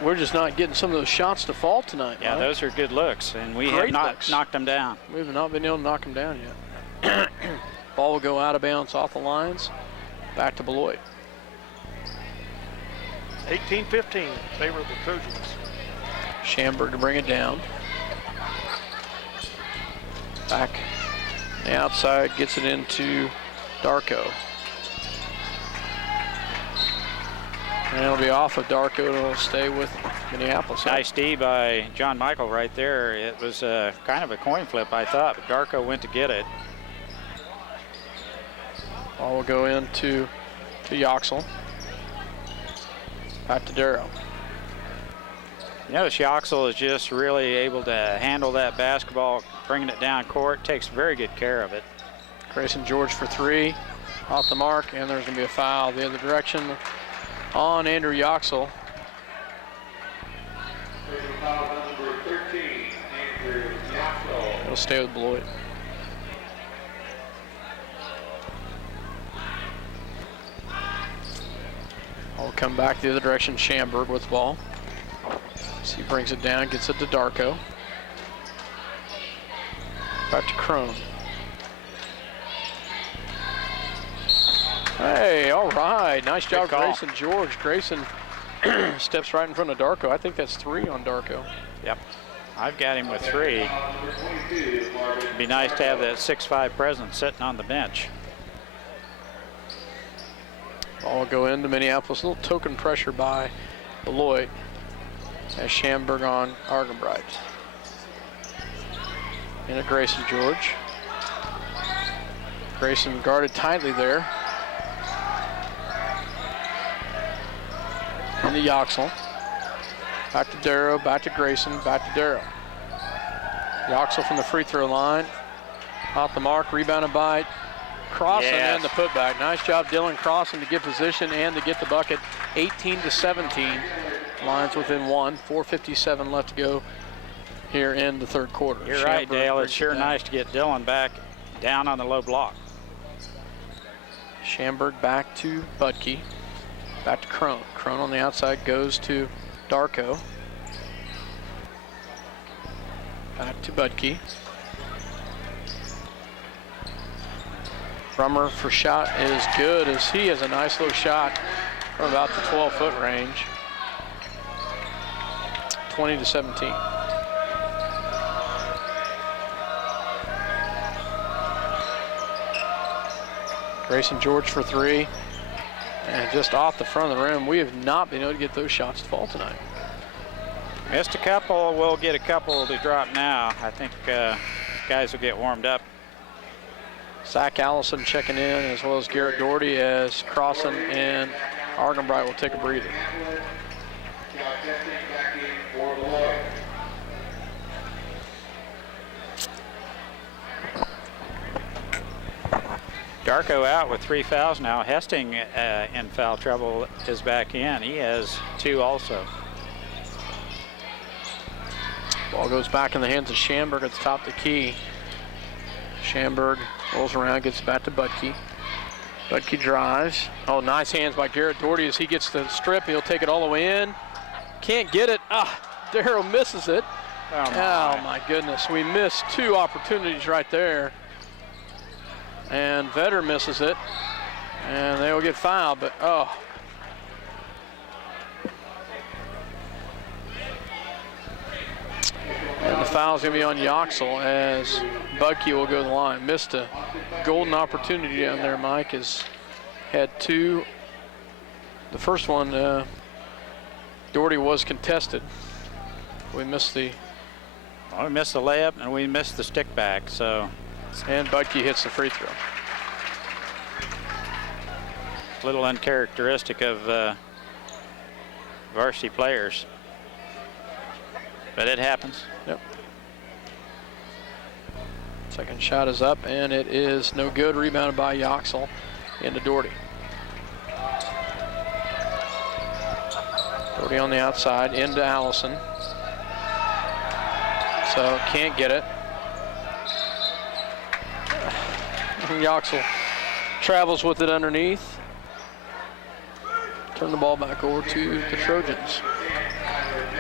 We're just not getting some of those shots to fall tonight. Yeah, right? Those are good looks, and we have not knocked them down. We've not been able to knock them down yet. Ball will go out of bounds off the lines. Back to Beloit. 18-15, favor of the Trojans. Schamberg to bring it down. Back on the outside, gets it into Darko. And it'll be off of Darko, and it'll stay with Minneapolis. Nice D by John Michael right there. It was kind of a coin flip, I thought, but Darko went to get it. Ball will go into Yoxel. Back to Darrow. Yoxel is just really able to handle that basketball, bringing it down court. Takes very good care of it. Grayson George for 3. Off the mark, and there's going to be a foul the other direction on Andrew Yoxel. It'll stay with Beloit. I'll come back the other direction. Schamberg with the ball. So he brings it down, gets it to Darko. Back to Crone. Hey, all right. Nice job, Grayson George. Grayson steps right in front of Darko. I think that's 3 on Darko. Yep. I've got him with 3. It'd be nice to have that 6'5" presence sitting on the bench. Ball will go into Minneapolis. A little token pressure by Beloit as Schamberg on Argenbright. Into Grayson George. Grayson guarded tightly there. Into Yoxel. Back to Darrow, back to Grayson, back to Darrow. Yoxel from the free throw line. Off the mark, rebounded by Crossan and the putback. Nice job, Dylan Crossan, to get position and to get the bucket. 18-17. Lions within 1. 4:57 left to go here in the third quarter. You're right, Dale. It's sure nice to get Dylan back down on the low block. Schamberg back to Budke. Back to Crone. Crone on the outside goes to Darko. Back to Budke. Brummer for shot is good as he has a nice little shot from about the 12-foot range. 20-17. Grayson George for 3. And just off the front of the rim, we have not been able to get those shots to fall tonight. Missed a couple. We'll get a couple to drop now. I think guys will get warmed up. Zach Allison checking in, as well as Garrett Doherty, as Crossan and Argenbright will take a breather. Darko out with 3 fouls now. Hesting in foul trouble is back in. He has 2 also. Ball goes back in the hands of Schamberg at the top of the key. Schamberg rolls around, gets back to Budke. Budke drives. Oh, nice hands by Garrett Doherty as he gets the strip. He'll take it all the way in. Can't get it. Darrow misses it. Oh my goodness. We missed 2 opportunities right there. And Vetter misses it. And they will get fouled, but And the foul's going to be on Yoxel as Budke will go to the line. Missed a golden opportunity down there, Mike. Has had 2. The first one, Doherty was contested. We missed the... Well, we missed the layup and we missed the stick back, so... And Budke hits the free throw. A little uncharacteristic of varsity players. But it happens. Yep. Second shot is up, and it is no good. Rebounded by Yoxel into Doherty. Doherty on the outside, into Allison. So can't get it. Yoxel travels with it underneath. Turn the ball back over to the Trojans.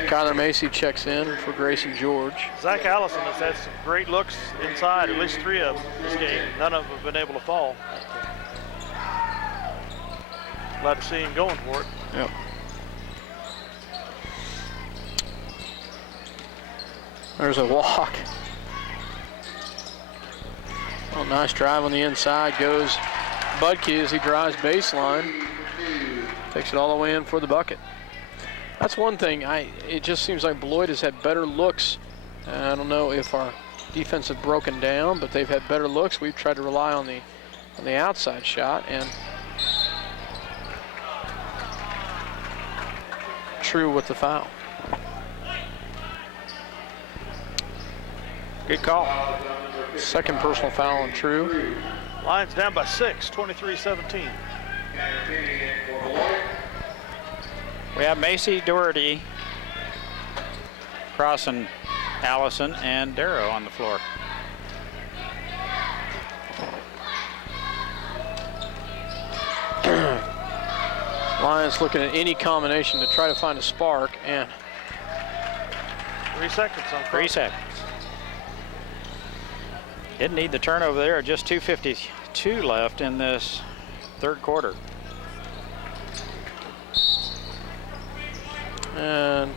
Kyler Macy checks in for Grayson George. Zach Allison has had some great looks inside, at least 3 of them this game. None of them have been able to fall. Glad to see him going for it. Yep. There's a walk. Oh, nice drive on the inside. Goes Budke as he drives baseline. Takes it all the way in for the bucket. That's one thing. It just seems like Beloit has had better looks. I don't know if our defense has broken down, but they've had better looks. We've tried to rely on the outside shot, and True with the foul. Good call. Second personal foul on True. Lions down by 6, 23-17. We have Macy Doherty crossing Allison and Darrow on the floor. Lions looking at any combination to try to find a spark, and 3 seconds on 3 seconds. Didn't need the turnover there. Just 2:52 left in this third quarter. And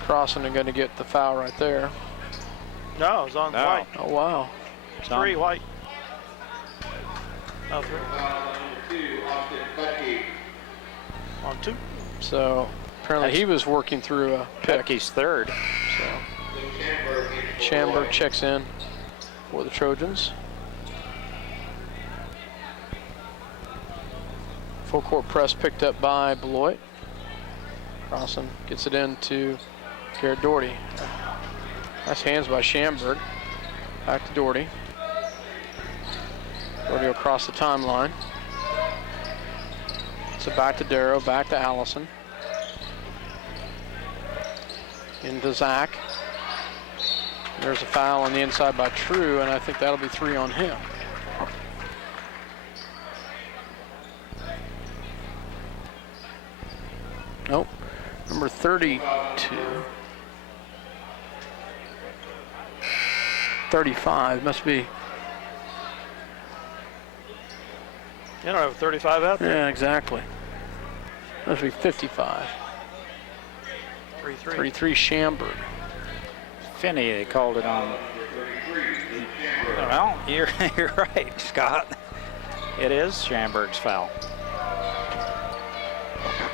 Crossan are going to get the foul right there. No, it was on White. Oh, wow. 3, White. No, 3. On 2. So apparently he was working through a pick. He's third. So Chamber checks in for the Trojans. Full court press picked up by Beloit. Crossan gets it into Garrett Doherty. Nice hands by Schamberg. Back to Doherty. Doherty will cross the timeline. So back to Darrow, back to Allison. Into Zach. There's a foul on the inside by True, and I think that'll be 3 on him. Nope. Number 32. 35 must be. You don't have 35 out there? Yeah, exactly. Must be 55. 3-3. 33 Schamberg. Finney, they called it on. Well, you're right, Scott. It is Schamberg's foul.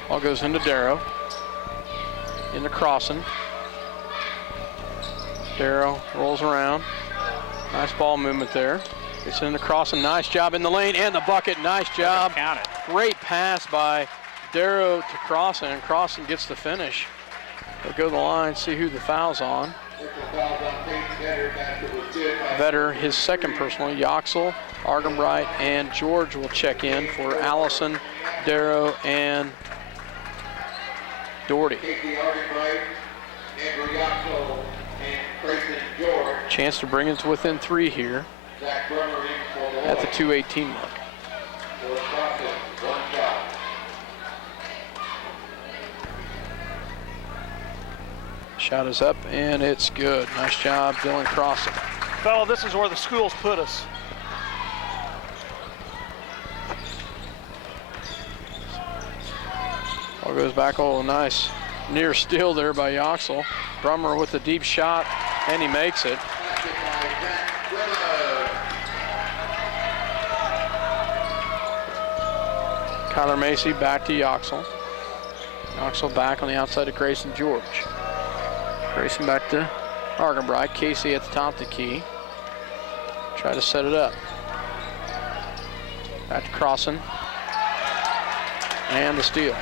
Ball goes into Darrow. Into Crossan. Darrow rolls around. Nice ball movement there. Gets into Crossan. Nice job in the lane and the bucket. Nice job. Count it. Great pass by Darrow to Crossan, and Crossan gets the finish. They'll go to the line, see who the foul's on. Vetter, his second personal. Yoxel, Argenbright, and George will check in for Allison, Darrow, and Doherty. Chance to bring it to within 3 here at the 2:18 mark. Shot is up, and it's good. Nice job, Dylan Crossan. Fella, this is where the schools put us. Ball goes back. Oh, nice near steal there by Yoxel. Brummer with a deep shot, and he makes it. Kyler Macy back to Yoxel. Yoxel back on the outside to Grayson George. Grayson back to Argenbright. Casey at the top of the key. Try to set it up. Back to Crossan. And the steal.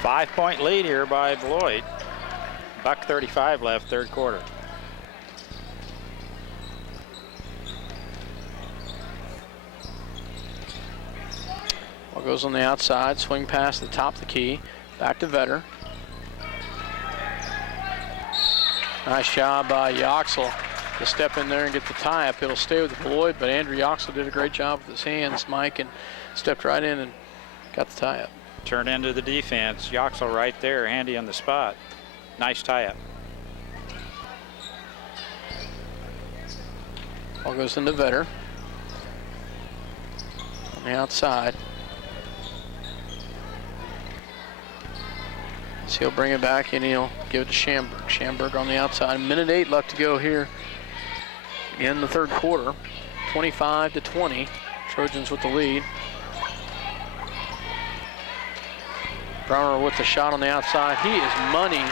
5-point lead here by Beloit. $1:35 left, third quarter. Ball goes on the outside. Swing past the top of the key. Back to Vetter. Nice job by Yoxel to step in there and get the tie-up. It'll stay with Beloit, but Andrew Yoxel did a great job with his hands, Mike, and stepped right in and got the tie-up. Turned into the defense. Yoxel right there, handy on the spot. Nice tie-up. Ball goes into Vetter. On the outside. So he'll bring it back and he'll give it to Schamberg. Schamberg on the outside. 1:08 left to go here in the third quarter. 25-20. Trojans with the lead. Brummer with the shot on the outside. He is money.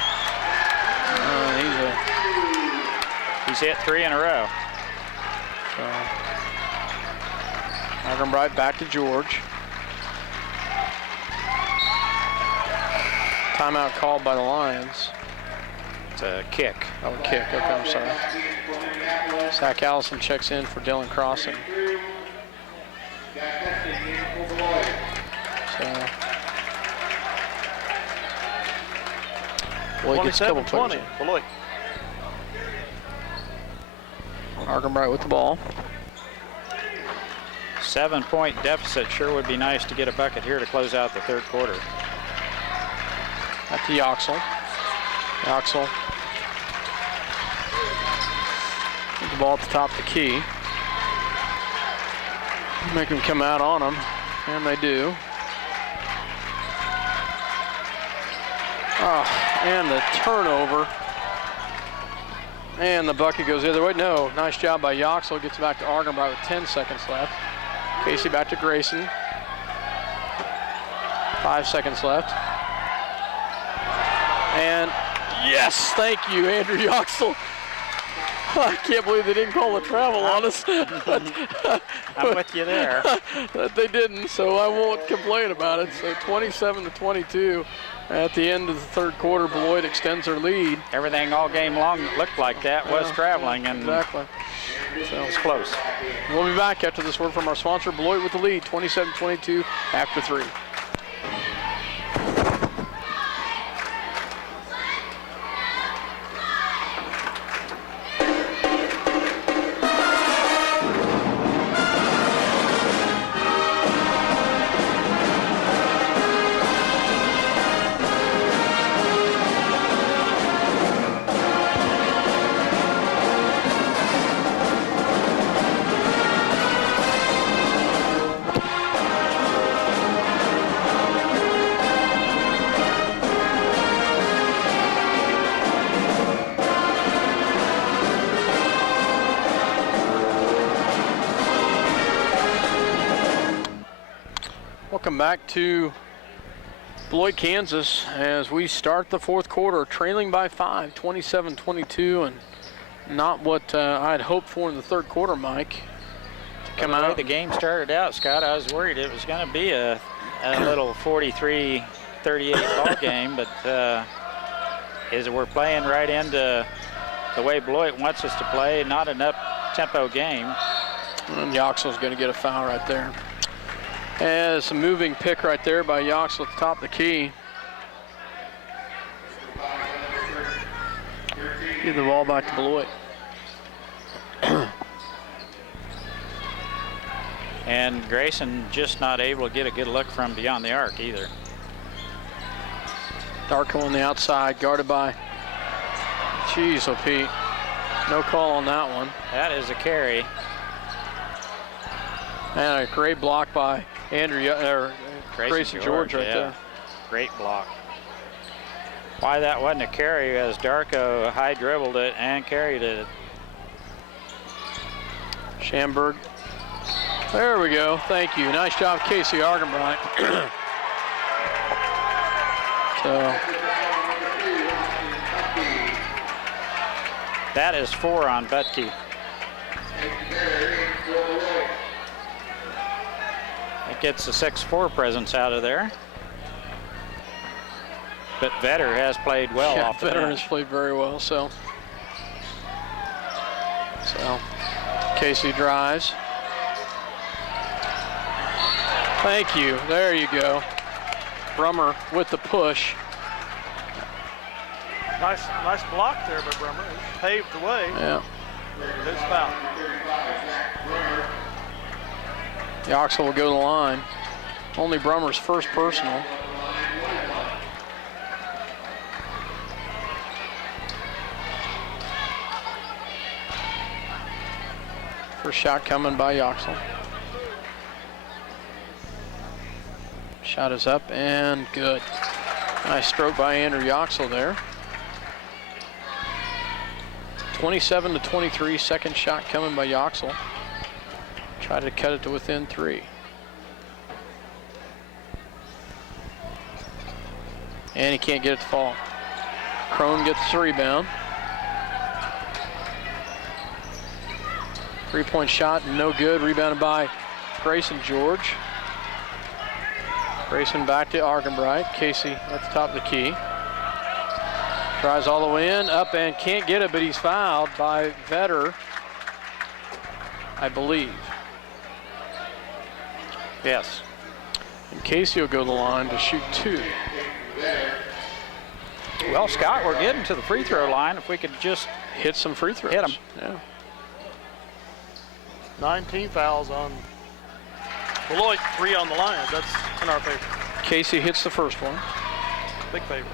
He's hit 3 in a row. So, Argenbright back to George. Timeout called by the Lions. It's a kick. Oh, kick. Okay, I'm sorry. Zach Allison checks in for Dylan Crossan. Beloit gets a couple 27-20, players. Beloit. Argenbright with the ball. 7-point deficit. Sure would be nice to get a bucket here to close out the third quarter. Back to Yoxel. Yoxel. With the ball at the top of the key. Make them come out on them, and they do. Oh, and the turnover. And the bucket goes the other way. No, nice job by Yoxel. Gets back to Argenbright with 10 seconds left. Casey back to Grayson. 5 seconds left. And yes, thank you, Andrew Yoxel. I can't believe they didn't call the travel on us. I'm with you there. They didn't, so I won't complain about it. So 27-22 at the end of the third quarter. Beloit extends their lead. Everything all game long that looked like that was traveling, and exactly. So it's close. We'll be back after this word from our sponsor. Beloit with the lead, 27-22 after 3. Welcome back to Beloit, Kansas, as we start the fourth quarter, trailing by 5, 27-22, and not what I had hoped for in the third quarter, Mike. To come out. The game started out, Scott, I was worried it was going to be a little 43-38 ball game, but as we're playing right into the way Beloit wants us to play, not an up-tempo game. And Yoxel's going to get a foul right there. As a moving pick right there by Yoxel at the top of the key. Give the ball back to Beloit. And Grayson just not able to get a good look from beyond the arc either. Darko on the outside, guarded by, jeez, oh Pete. No call on that one. That is a carry. And a great block by Grayson George right there. Great block. Why that wasn't a carry, as Darko high dribbled it and carried it. Schamberg. There we go. Thank you. Nice job, Casey Argenbright. So that is 4 on Butke. It gets the 6'4" presence out of there. But Vetter has played well off the bench. Vetter has played very well, so Casey drives. Thank you. There you go. Brummer with the push. Nice block there by Brummer. He paved the way. Yeah. His foul. Yoxel will go to the line. Only Brummer's first personal. First shot coming by Yoxel. Shot is up and good. Nice stroke by Andrew Yoxel there. 27-23, second shot coming by Yoxel. Try to cut it to within 3. And he can't get it to fall. Crone gets the rebound. 3-point shot, no good. Rebounded by Grayson George. Grayson back to Argenbright. Casey at the top of the key. Tries all the way in, up and can't get it, but he's fouled by Vetter, I believe. Yes. And Casey will go to the line to shoot 2. Well, Scott, we're getting to the free throw line. If we could just hit some free throws. Hit them. Yeah. 19 fouls on Beloit, 3 on the Lions. That's in our favor. Casey hits the first one. Big favor.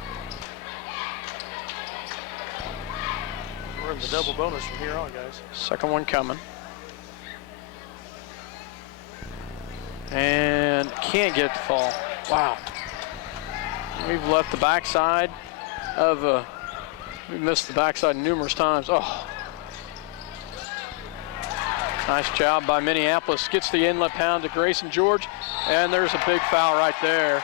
We're in the double bonus from here on, guys. Second one coming. And can't get it to fall. Wow. We've left the backside of, we've missed the backside numerous times. Oh. Nice job by Minneapolis. Gets the inlet pound to Grayson George. And there's a big foul right there.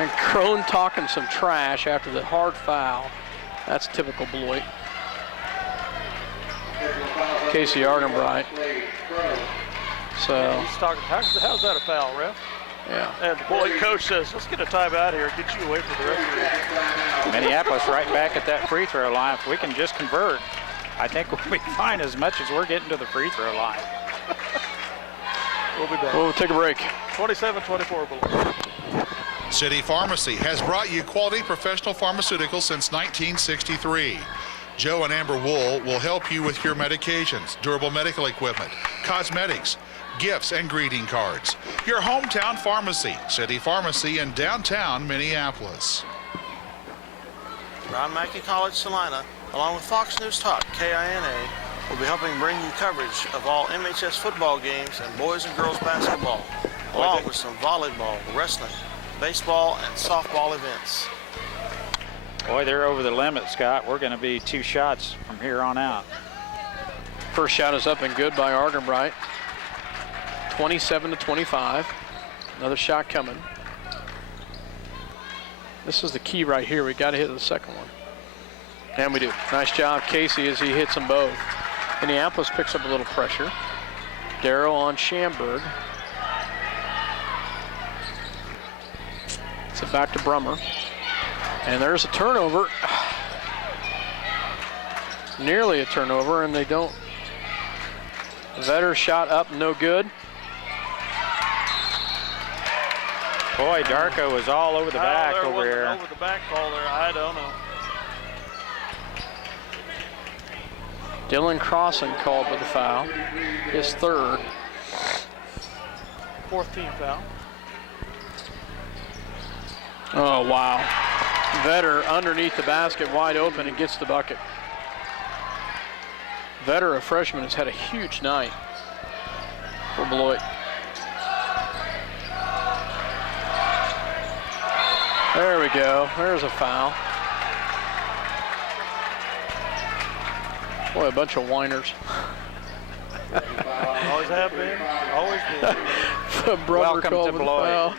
And Crone talking some trash after the hard foul. That's typical Beloit. Casey Argenbright. So. He's talking, how's that a foul, ref? Yeah. And the Beloit coach says, let's get a timeout here, get you away from the referee. Minneapolis right back at that free throw line. If we can just convert, I think we'll be fine as much as we're getting to the free throw line. We'll be back. We'll take a break. 27-24 Beloit. City Pharmacy has brought you quality professional pharmaceuticals since 1963. Joe and Amber Wool will help you with your medications, durable medical equipment, cosmetics, gifts, and greeting cards. Your hometown pharmacy, City Pharmacy in downtown Minneapolis. Brown Mackie College Salina, along with Fox News Talk, KINA, will be helping bring you coverage of all MHS football games and boys and girls basketball, along with some volleyball, wrestling, baseball, and softball events. Boy, they're over the limit, Scott. We're going to be 2 shots from here on out. First shot is up and good by Argenbright. 27-25. Another shot coming. This is the key right here. We got to hit the second one. And we do. Nice job, Casey, as he hits them both. Minneapolis picks up a little pressure. Darrow on Schamberg. It's it back to Brummer. And there's a turnover. Nearly a turnover, and they don't. Vetter shot up, no good. Boy, Darko was all over the back over here. Over the back call there, I don't know. Dylan Crossan called with the foul. His third. 4th team foul. Oh, wow. Vetter underneath the basket, wide open, and gets the bucket. Vetter, a freshman, has had a huge night for Beloit. There we go. There's a foul. Boy, a bunch of whiners. Always have been. Always been. Brother Welcome to Beloit.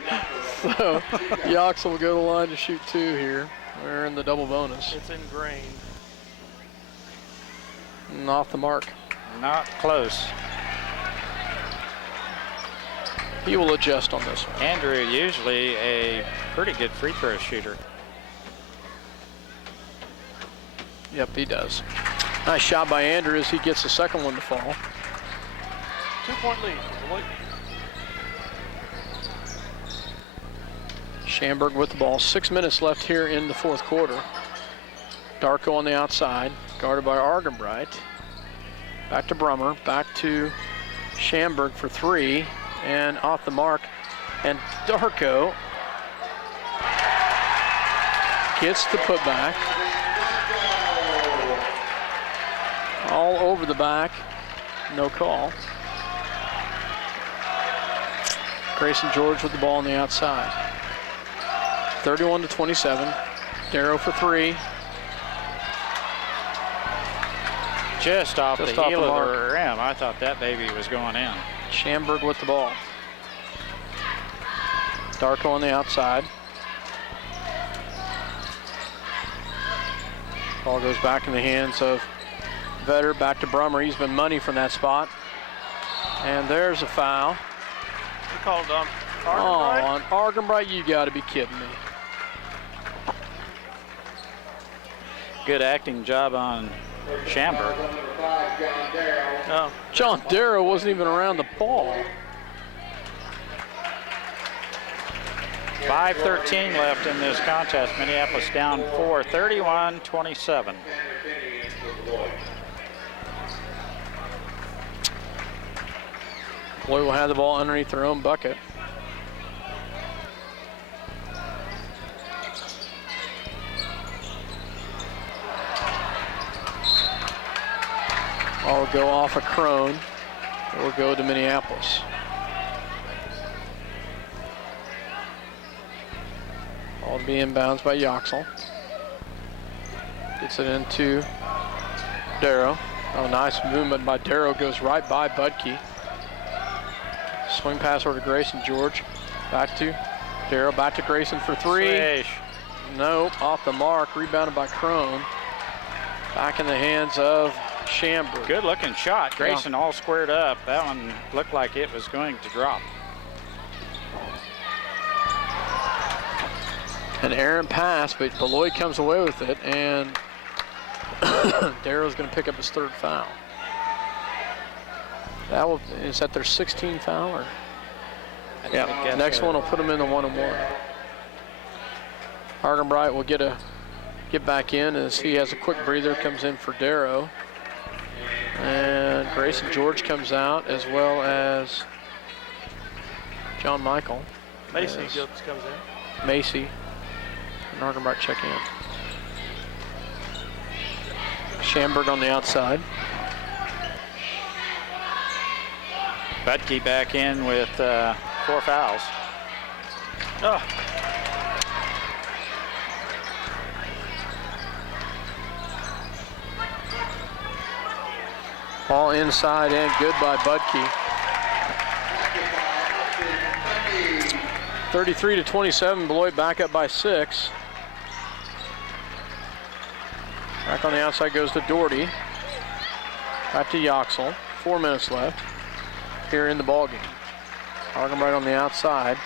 So Yox will go to the line to shoot 2 here. We're in the double bonus. It's ingrained. And off the mark. Not close. He will adjust on this one. Andrew, usually a pretty good free throw shooter. Yep, he does. Nice shot by Andrew as he gets the second one to fall. 2-point lead for Beloit. Schamberg with the ball. 6 minutes left here in the 4th quarter. Darko on the outside, guarded by Argenbright. Back to Brummer, back to Schamberg for 3, and off the mark. And Darko gets the putback. All over the back, no call. Grayson George with the ball on the outside. 31-27. Darrow for 3. Just off the off heel the of mark. the rim. I thought that baby was going in. Schamberg with the ball. Darko on the outside. Ball goes back in the hands of Vetter. Back to Brummer. He's been money from that spot. And there's a foul. He called on Oh, Argenbright. on Argenbright, you got to be kidding me. Good acting job on Schamberg. No. John Darrow wasn't even around the ball. 5:13 left in this contest. Minneapolis down 4, 31-27. Beloit will have the ball underneath their own bucket. Ball will go off of Crone. It will go to Minneapolis. Ball will be inbounds by Yoxel. Gets it into Darrow. Oh, nice movement by Darrow. Goes right by Budke. Swing pass over to Grayson George. Back to Darrow. Back to Grayson for three. Swish. Nope. Off the mark. Rebounded by Crone. Back in the hands of Chambers. Good looking shot. Grayson all squared up. That one looked like it was going to drop. An errant pass, but Beloit comes away with it, and Darrow's going to pick up his third foul. Is that their 16th foul? Or? Yeah, next one will put them in the 1-on-1. Argenbright will get back in as he has a quick breather, comes in for Darrow. And Grayson George comes out, as well as John Michael. Macy comes in. Macy and Argenbright check in. Schamberg on the outside. Budke back in with 4 fouls. Oh. Ball inside and good by Budke. 33-27, Beloit back up by 6. Back on the outside goes to Doherty. Back to Yoxel. 4 minutes left here in the ball game. Argenbright on the outside.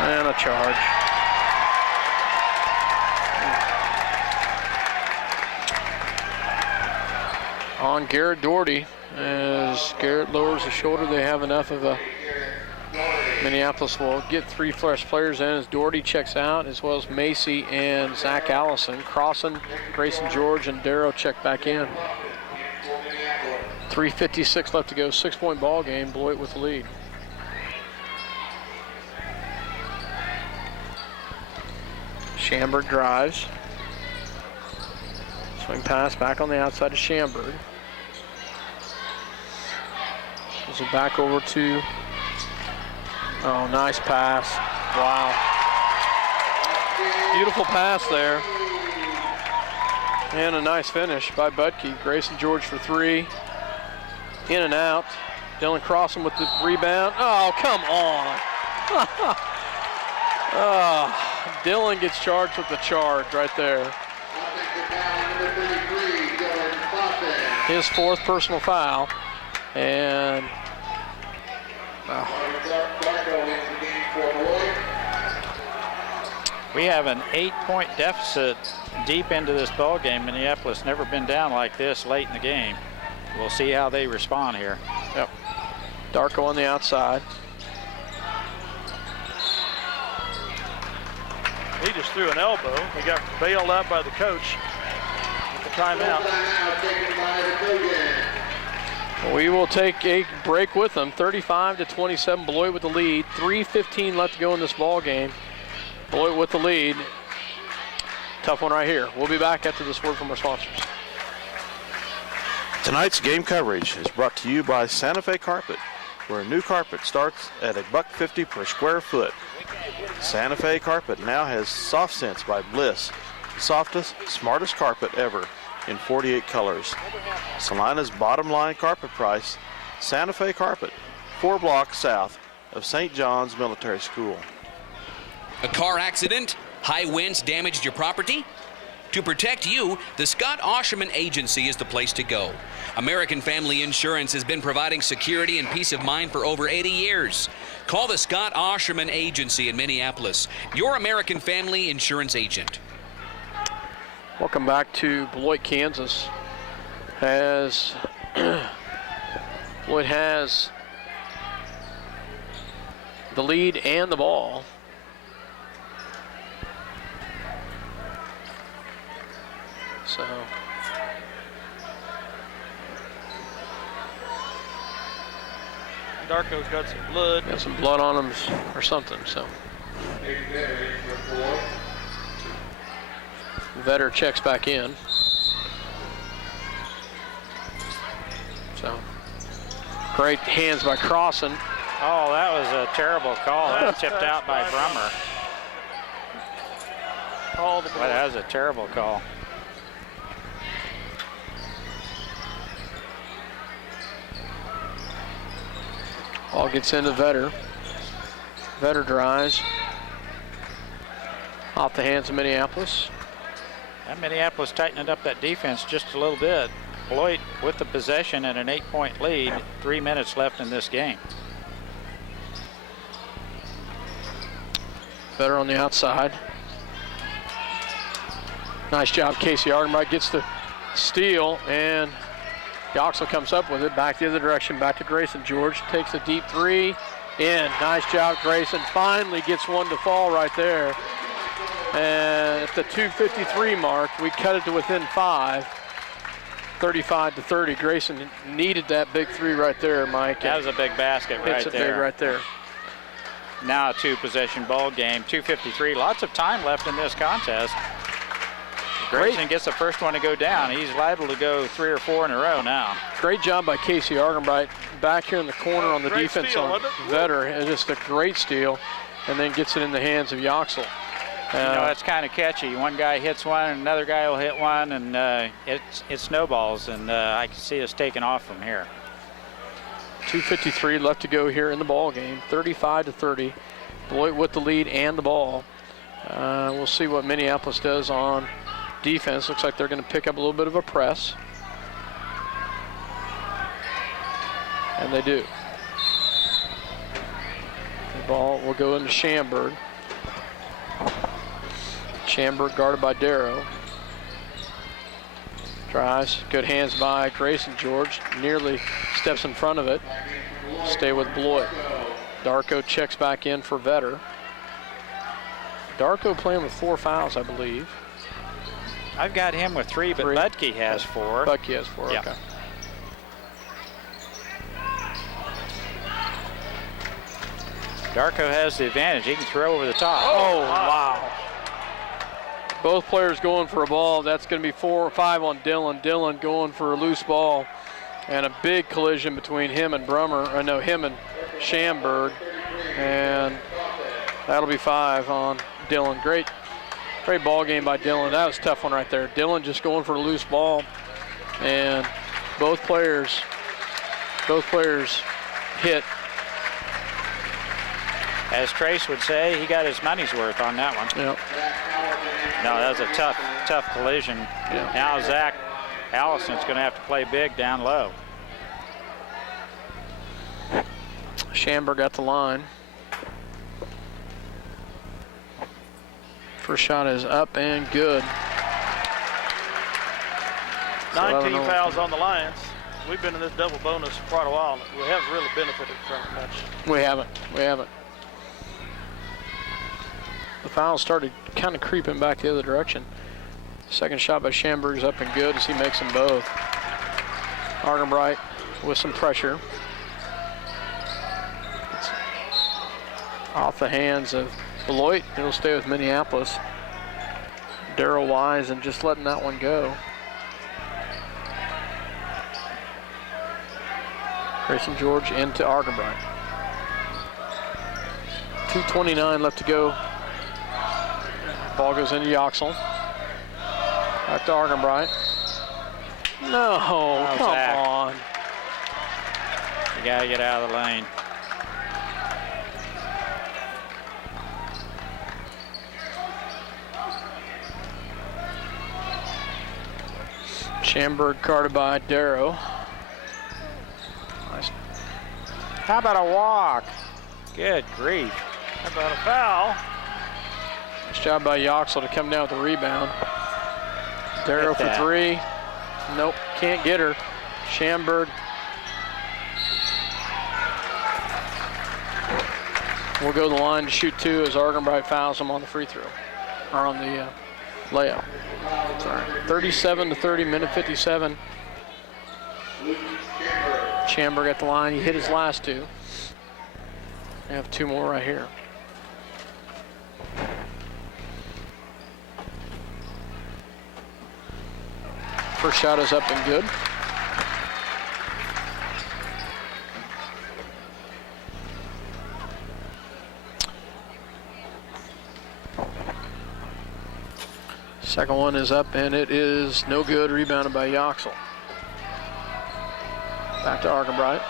And a charge. On Garrett Doherty. As Garrett lowers the shoulder, they have enough of a Minneapolis will get 3 fresh players in as Doherty checks out, as well as Macy and Zach Allison. Crossan, Grayson George, and Darrow check back in. 3:56 left to go. 6-point ball game. Beloit with the lead. Schamberg drives. Swing pass back on the outside to Schamberg. Gives it back over to, oh, nice pass. Wow. Beautiful pass there. And a nice finish by Budke. Grayson George for 3. In and out. Dylan Crossan with the rebound. Oh, come on. Dylan gets charged with the charge right there. His 4th personal foul. And we have an 8-point deficit deep into this ball game. Minneapolis never been down like this late in the game. We'll see how they respond here. Yep. Darko on the outside. He just threw an elbow. He got bailed out by the coach with the timeout. We will take a break with them. 35-27, Beloit with the lead. 3:15 left to go in this ball game. Beloit with the lead. Tough one right here. We'll be back after this word from our sponsors. Tonight's game coverage is brought to you by Santa Fe Carpet, where a new carpet starts at $1.50 per square foot. Santa Fe Carpet now has Soft Sense by Bliss, the softest, smartest carpet ever in 48 colors. Salina's bottom line carpet price, Santa Fe Carpet, 4 blocks south of St. John's Military School. A car accident? High winds damaged your property? To protect you, the Scott Osherman Agency is the place to go. American Family Insurance has been providing security and peace of mind for over 80 years. Call the Scott Osherman Agency in Minneapolis, your American Family Insurance agent. Welcome back to Beloit, Kansas. As Beloit has the lead and the ball. So Darko's got some blood. got some blood on him or something. So Vetter checks back in. So great hands by Crossan. Oh, that was a terrible call. That was tipped out by Brummer. Call the Well, that was a terrible call. Ball gets into Vetter. Vetter drives. Off the hands of Minneapolis. And Minneapolis tightening up that defense just a little bit. Beloit with the possession and an 8-point lead. 3 minutes left in this game. Vetter on the outside. Nice job, Casey Argenbright gets the steal, and Yoxel comes up with it, back the other direction, back to Grayson. George takes a deep three, in. Nice job, Grayson. Finally gets one to fall right there. And at the 2:53 mark, we cut it to within 5, 35-30. Grayson needed that big three right there, Mike. That was a big basket right there. Hits it big right there. Now a 2-possession ball game, 2:53. Lots of time left in this contest. Grayson gets the first one to go down. He's liable to go 3 or 4 in a row now. Great job by Casey Argenbright back here in the corner on the Great defense steal, on wasn't it? Vetter. It's just a great steal, and then gets it in the hands of Yoxel. You know, it's kind of catchy. One guy hits one, and another guy will hit one, and it snowballs, and I can see us taking off from here. 2:53 left to go here in the ball game. 35-30. Beloit with the lead and the ball. We'll see what Minneapolis does on defense. Looks like they're going to pick up a little bit of a press. And they do. The ball will go into Schamberg. Schamberg guarded by Darrow. Tries. Good hands by Grayson. George nearly steps in front of it. Stay with Beloit. Darko checks back in for Vetter. Darko playing with 4 fouls, I believe. I've got him with 3, but Budke has 4. Budke has 4, yeah. Okay. Darko has the advantage. He can throw over the top. Oh, wow. Both players going for a ball. That's going to be 4 or 5 on Dillon. Dillon going for a loose ball. And a big collision between him and him and Schamberg. And that'll be 5 on Dillon. Great ball game by Dillon. That was a tough one right there. Dillon just going for a loose ball. And both players hit. As Trace would say, he got his money's worth on that one. Yep. No, that was a tough collision. Yeah. Now Zach Allison's going to have to play big down low. Schamberg at the line. First shot is up and good. 19 fouls on the Lions. We've been in this double bonus for quite a while. We haven't really benefited from it much. We haven't. The foul started kind of creeping back the other direction. Second shot by Schamberg's up and good as he makes them both. Argenbright with some pressure. It's off the hands of Beloit. It'll stay with Minneapolis. Darrell Wise and just letting that one go. Grayson George into Argenbright. 2:29 left to go. Ball goes into Yoxel. Back to Argenbright. No, come on. You got to get out of the lane. Schamberg guarded by Darrow. Nice. How about a walk? Good grief. How about a foul? Nice job by Yoxel to come down with the rebound. Darrow for 3. Nope, can't get her. Schamberg will go to the line to shoot 2 as Argenbright fouls him on the free throw, or on the layup. Sorry. 37-30, minute 57. Schamberg at the line. He hit his last 2. We have 2 more right here. First shot is up and good. Second one is up and it is no good. Rebounded by Yoxel. Back to Argenbright.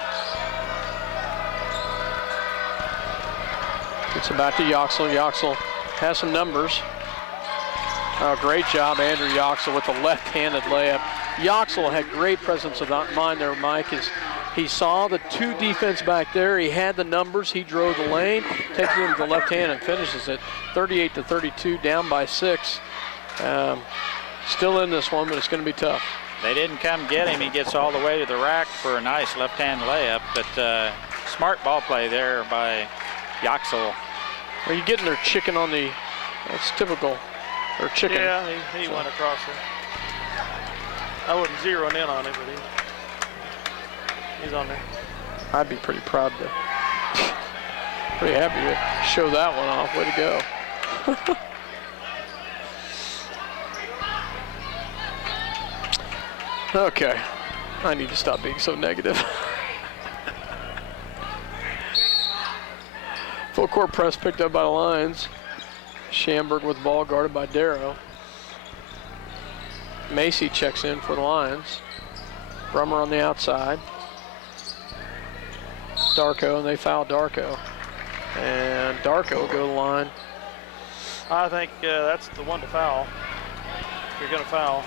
Gets it back to Yoxel. Yoxel has some numbers. Oh, great job, Andrew Yoxel, with the left-handed layup. Yoxel had great presence of mind there, Mike. He saw the 2 defense back there. He had the numbers. He drove the lane, takes it with the left hand and finishes it 38-32, down by 6. Still in this one, but it's going to be tough. They didn't come get him. He gets all the way to the rack for a nice left-hand layup, but smart ball play there by Yoxel. Are you getting their chicken on the, that's typical, or chicken. Yeah, he went across it. I wasn't zeroing in on it, but he's on there. I'd be pretty proud to, pretty happy to show that one off. Way to go. Okay, I need to stop being so negative. Full court press picked up by the Lions. Schamberg with the ball, guarded by Darrow. Macy checks in for the Lions. Brummer on the outside. Darko, and they foul Darko. And Darko will go to the line. I think that's the one to foul. If you're going to foul.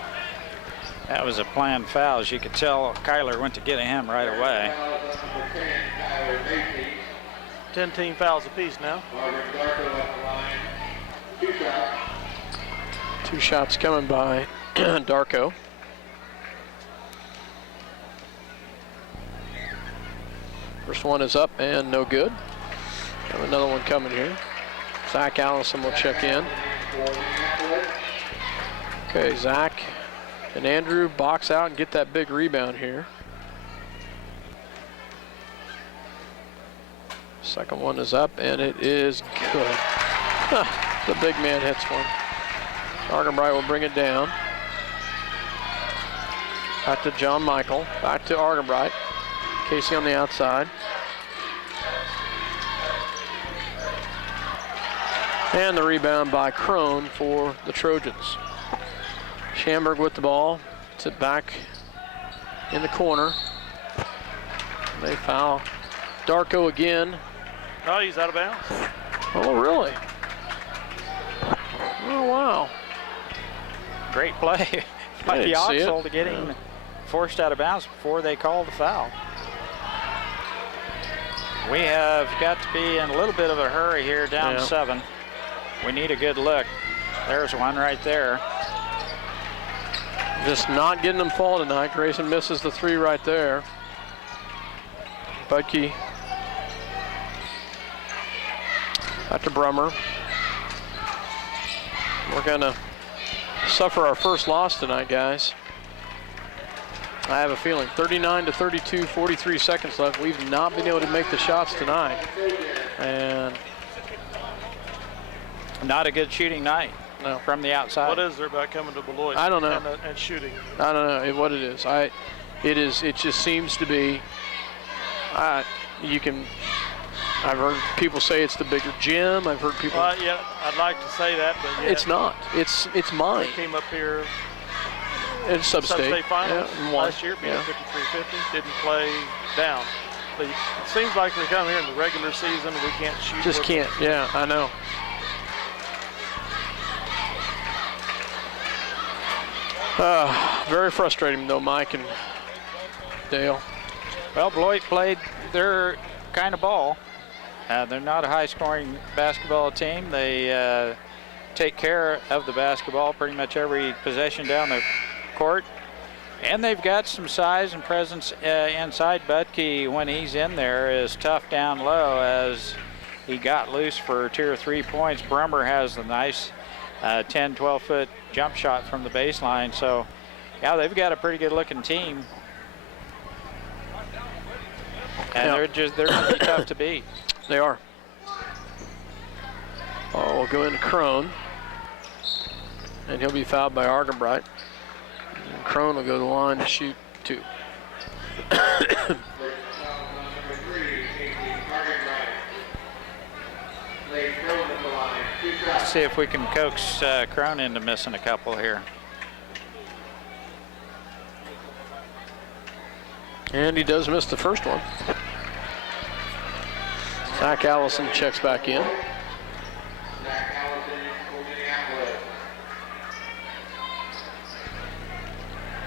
That was a planned foul. As you could tell, Kyler went to get him right away. 10 team fouls apiece now. 2 shots coming by Darko. First one is up and no good. Have another one coming here. Zach Allison will check in. Okay, Zach and Andrew box out and get that big rebound here. Second one is up and it is good. The big man hits one. Argenbright will bring it down. Back to John Michael. Back to Argenbright. Casey on the outside. And the rebound by Crone for the Trojans. Schamberg with the ball. Gets it back in the corner. They foul Darko again. Oh, he's out of bounds. Oh, really? Oh, wow. Great play by Yoxel to get him forced out of bounds before they called the foul. We have got to be in a little bit of a hurry here, down 7. We need a good look. There's one right there. Just not getting them fall tonight. Grayson misses the 3 right there. Budke. Back to Brummer. We're going to suffer our first loss tonight, guys. I have a feeling. 39-32, 43 seconds left. We've not been able to make the shots tonight. And not a good shooting night. No. From the outside. What is there about coming to Beloit? I don't know. And shooting? I don't know what it is. It just seems to be. I've heard people say it's the bigger gym. I've heard people. Yeah, I'd like to say that, but yeah. It's not. It's mine. They came up here. It's sub-state finals last year, beat 53-50. Didn't play down. But it seems like they come here in the regular season. We can't shoot. Just can't. Yeah, I know. Very frustrating though, Mike and Dale. Well, Beloit played their kind of ball. They're not a high-scoring basketball team. They take care of the basketball pretty much every possession down the court. And they've got some size and presence inside. Budke, when he's in there, is tough down low, as he got loose for 2 or 3 points. Brummer has a nice 10, 12-foot jump shot from the baseline. So, yeah, they've got a pretty good-looking team. And they're going to be tough to beat. They are. Oh, we'll go into Crone. And he'll be fouled by Argenbright. And Crone will go to the line to shoot 2. Let's see if we can coax Crone into missing a couple here. And he does miss the first one. Zach Allison checks back in.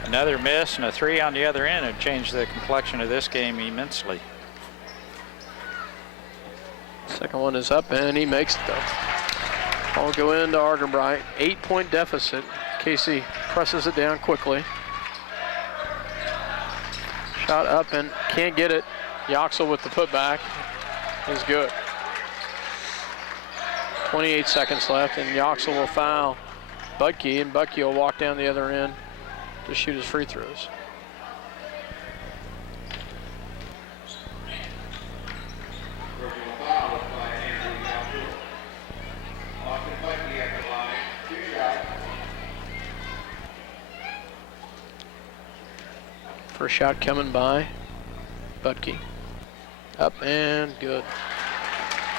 Another miss and a 3 on the other end would change the complexion of this game immensely. Second one is up, and he makes it, though. I'll go into Argenbright. 8-point deficit. Casey presses it down quickly. Shot up and can't get it. Yoxel with the putback is good. 28 seconds left, and Yoxel will foul Budke, and Budke will walk down the other end to shoot his free throws. First shot coming by Budke. Up and good.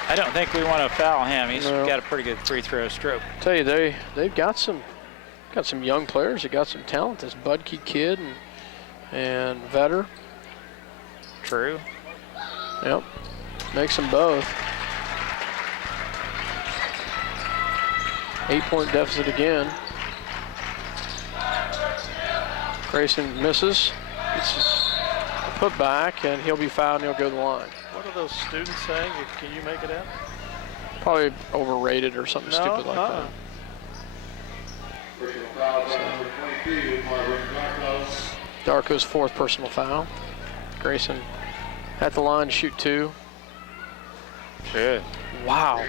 I don't think we want to foul him. He's got a pretty good free throw stroke. Tell you, they've got some young players. They got some talent. This Budke kid and Vetter. True. Yep. Makes them both. 8-point deficit again. Grayson misses. It's a putback, and he'll be fouled, and he'll go to the line. What are those students saying? Can you make it out? Probably overrated or something stupid like that. Darko's 4th personal foul. Grayson at the line to shoot 2. Good. Wow.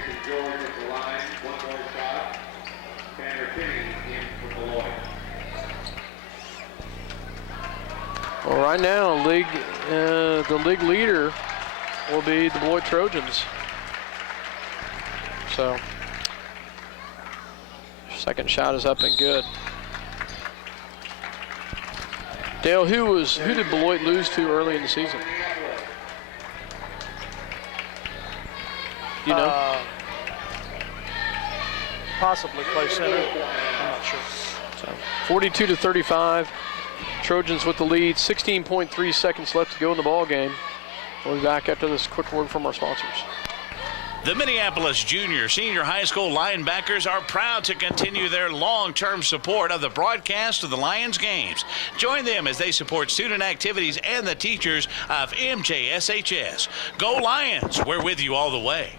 Well, right now, the league leader will be the Beloit Trojans. So, second shot is up and good. Dale, who did Beloit lose to early in the season? You know? Possibly Clay Center. I'm not sure. So, 42-35. Trojans with the lead. 16.3 seconds left to go in the ball game. We'll be back after this quick word from our sponsors. The Minneapolis junior senior high school linebackers are proud to continue their long-term support of the broadcast of the Lions games. Join them as they support student activities and the teachers of MJSHS. Go Lions, we're with you all the way.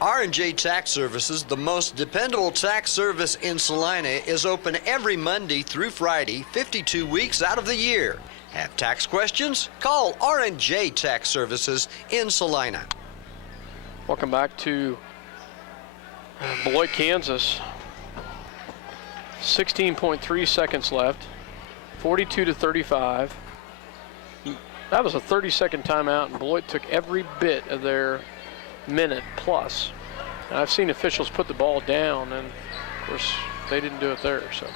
R&J Tax Services, the most dependable tax service in Salina, is open every Monday through Friday, 52 weeks out of the year. Have tax questions? Call R&J Tax Services in Salina. Welcome back to Beloit, Kansas. 16.3 seconds left. 42-35. That was a 30-second timeout, and Beloit took every bit of their minute plus. And I've seen officials put the ball down, and of course they didn't do it there. So.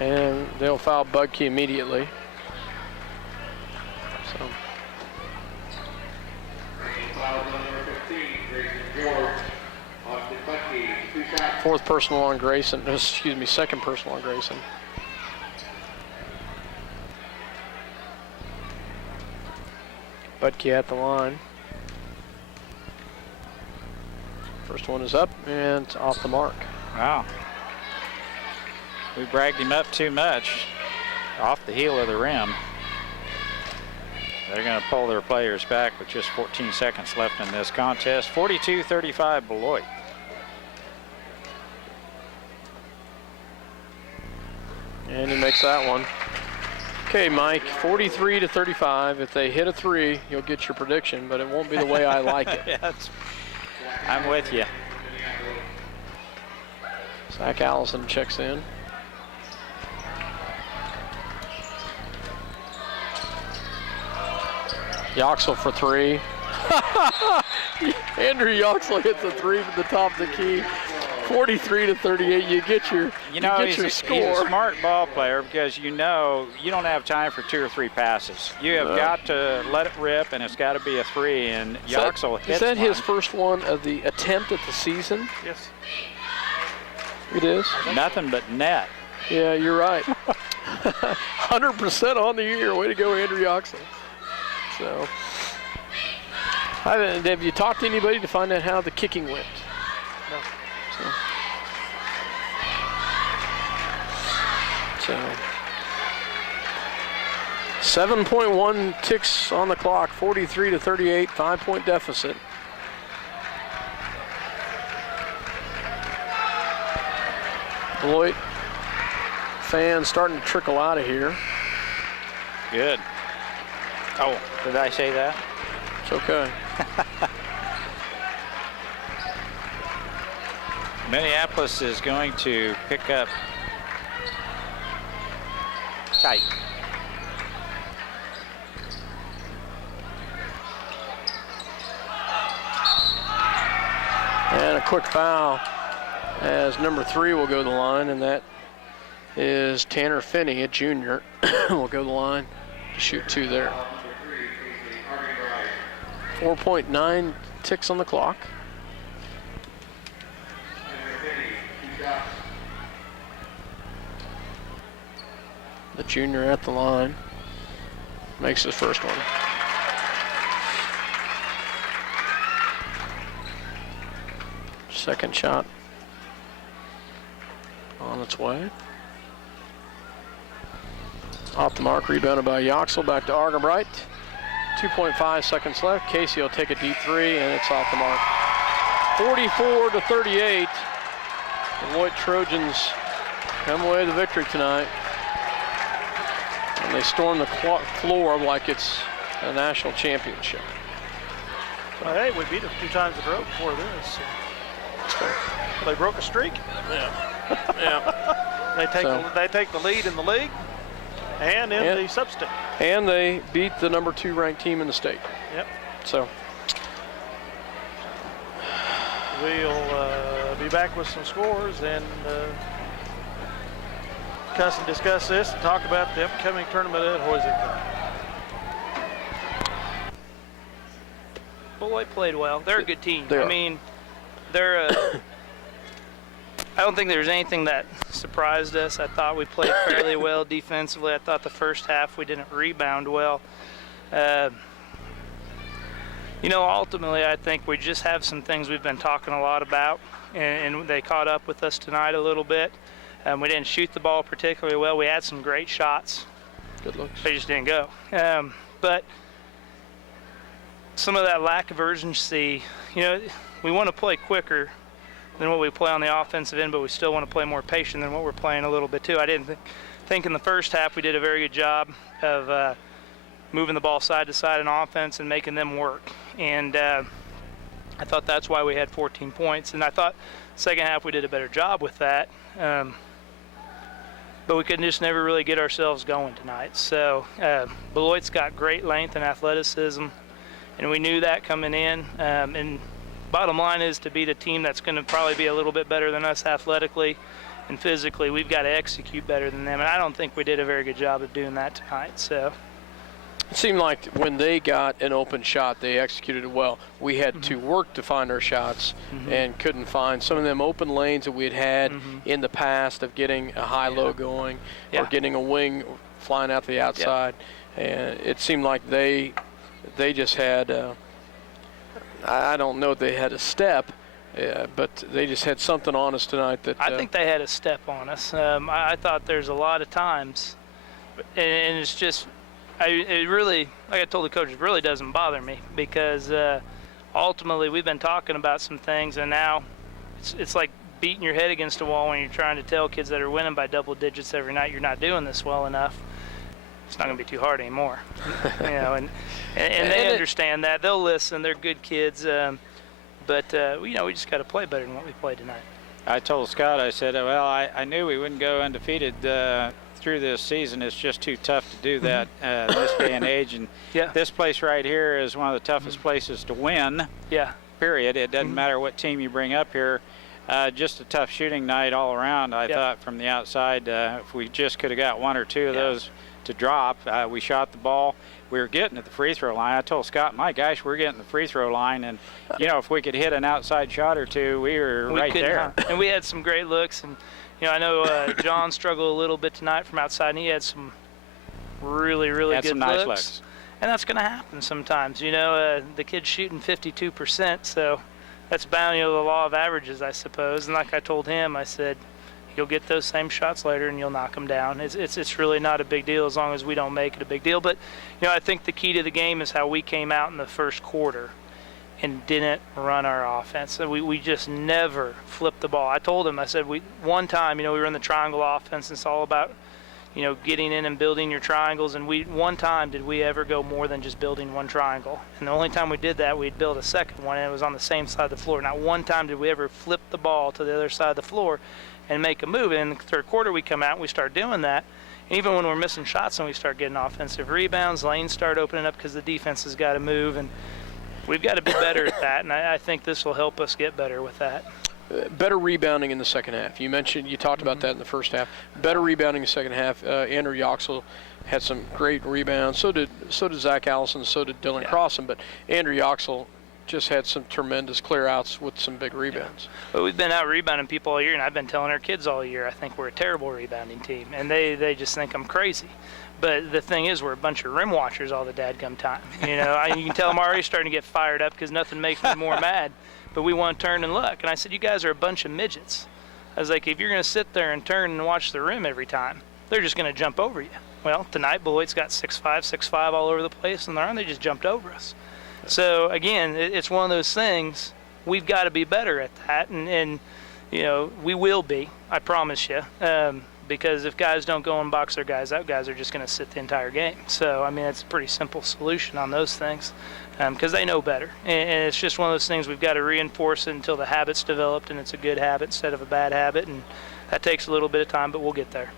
And they'll foul Budke immediately. So. Fourth personal on Grayson. Excuse me, second personal on Grayson. Budke at the line. First one is up and it's off the mark. Wow. We bragged him up too much. Off the heel of the rim. They're going to pull their players back with just 14 seconds left in this contest. 42-35 Beloit. And he makes that one. Okay, Mike, 43-35. If they hit a 3, you'll get your prediction, but it won't be the way I like it. Yeah, I'm with you. Zach Allison checks in. Yoxel for 3. Andrew Yoxel hits a 3 from the top of the key. 43-38. You get your score. He's a smart ball player because you don't have time for 2 or 3 passes. You have got to let it rip, and it's got to be a 3. And Yoxel hits. Is that his first one of the attempt at the season? Yes. It is. Nothing but net. Yeah, you're right. 100% on the year. Way to go, Andrew Yoxel. So, have you talked to anybody to find out how the kicking went? No. So 7.1 ticks on the clock, 43-38, 5-point deficit. Beloit fans starting to trickle out of here. Good. Oh, did I say that? It's okay. Minneapolis is going to pick up tight. And a quick foul as number 3 will go to the line, and that is Tanner Finney, a junior, will go to the line to shoot 2 there. 4.9 ticks on the clock. The junior at the line makes his first one. Second shot on its way. Off the mark, rebounded by Yoxel, back to Argenbright. 2.5 seconds left. Casey will take a deep 3, and it's off the mark. 44-38. Beloit Trojans come away with the victory tonight. And they storm the floor like it's a national championship. Well, hey, we beat them 2 times in a row before this. They broke a streak. Yeah. Yeah. They take the lead in the league and in the sub-state. And they beat the number 2 ranked team in the state. Yep. So we'll be back with some scores and discuss this and talk about the upcoming tournament at Hoisington. Beloit played well. They're a good team. I mean, they're I don't think there's anything that surprised us. I thought we played fairly well defensively. I thought the first half we didn't rebound well. Ultimately, I think we just have some things we've been talking a lot about, and they caught up with us tonight a little bit. We didn't shoot the ball particularly well. We had some great shots. Good looks. They just didn't go. But some of that lack of urgency, we want to play quicker than what we play on the offensive end, but we still want to play more patient than what we're playing a little bit too. I didn't think in the first half we did a very good job of moving the ball side to side in offense and making them work. And I thought that's why we had 14 points. And I thought second half we did a better job with that. But we could just never really get ourselves going tonight. So Beloit's got great length and athleticism, and we knew that coming in. And bottom line is to beat a team that's going to probably be a little bit better than us athletically and physically, we've got to execute better than them. And I don't think we did a very good job of doing that tonight. So it seemed like when they got an open shot, they executed it well. We had to work to find our shots and couldn't find some of them open lanes that we had in the past of getting a high-low going or getting a wing flying out to the outside. And it seemed like they just had, I don't know if they had a step, but they just had something on us tonight that. I think they had a step on us. I thought there's a lot of times, and it's just, it really, like I told the coach, it really doesn't bother me because ultimately we've been talking about some things, and now it's like beating your head against a wall when you're trying to tell kids that are winning by double digits every night you're not doing this well enough. it's not going to be too hard anymore. You know, and they understand that. They'll listen. They're good kids. But you know, we just got to play better than what we played tonight. I told Scott, I said, well, I knew we wouldn't go undefeated through this season. It's just too tough to do that this day and age. And this place right here is one of the toughest places to win. Yeah. Period. It doesn't matter what team you bring up here. Just a tough shooting night all around. I thought from the outside, if we just could have got one or two of those to drop, we shot the ball. We were getting at the free throw line. I told Scott, my gosh, we're getting the free throw line. And, you know, if we could hit an outside shot or two, we were right there. And we had some great looks. And, you know, I know John struggled a little bit tonight from outside, and he had some really, really good some nice looks. And that's going to happen sometimes. You know, the kid's shooting 52%, so that's bound, you know, the law of averages, I suppose. And like I told him, I said, you'll get those same shots later and you'll knock them down. It's really not a big deal as long as we don't make it a big deal. But, you know, I think the key to the game is how we came out in the first quarter and didn't run our offense. We just never flipped the ball. I told him, I said, one time, you know, we run the triangle offense, and it's all about, you know, getting in and building your triangles. And one time did we ever go more than just building one triangle. And the only time we did that, we'd build a second one, and it was on the same side of the floor. Not one time did we ever flip the ball to the other side of the floor and make a move. And in the third quarter, we come out and we start doing that. And even when we're missing shots and we start getting offensive rebounds, lanes start opening up because the defense has got to move. And we've got to be better at that. And I think this will help us get better with that. Better rebounding in the second half. You talked about that in the first half. Better rebounding in the second half. Andrew Yoxel had some great rebounds. So did Zach Allison. So did Dylan Crossan. But Andrew Yoxel just had some tremendous clear outs with some big rebounds. But we've been out rebounding people all year, and I've been telling our kids all year, I think we're a terrible rebounding team. And they just think I'm crazy. But the thing is, we're a bunch of rim watchers all the dadgum time. You know, you can tell I'm already starting to get fired up because nothing makes me more mad. But we want to turn and look. And I said, you guys are a bunch of midgets. I was like, if you're going to sit there and turn and watch the rim every time, they're just going to jump over you. Well, tonight, Beloit's got 6'5" all over the place, and they just jumped over us. So, again, it's one of those things. We've got to be better at that. And you know, we will be, I promise you. Because if guys don't go and box their guys out, guys are just going to sit the entire game. So, I mean, it's a pretty simple solution on those things because they know better. And it's just one of those things we've got to reinforce it until the habit's developed and it's a good habit instead of a bad habit. And that takes a little bit of time, but we'll get there.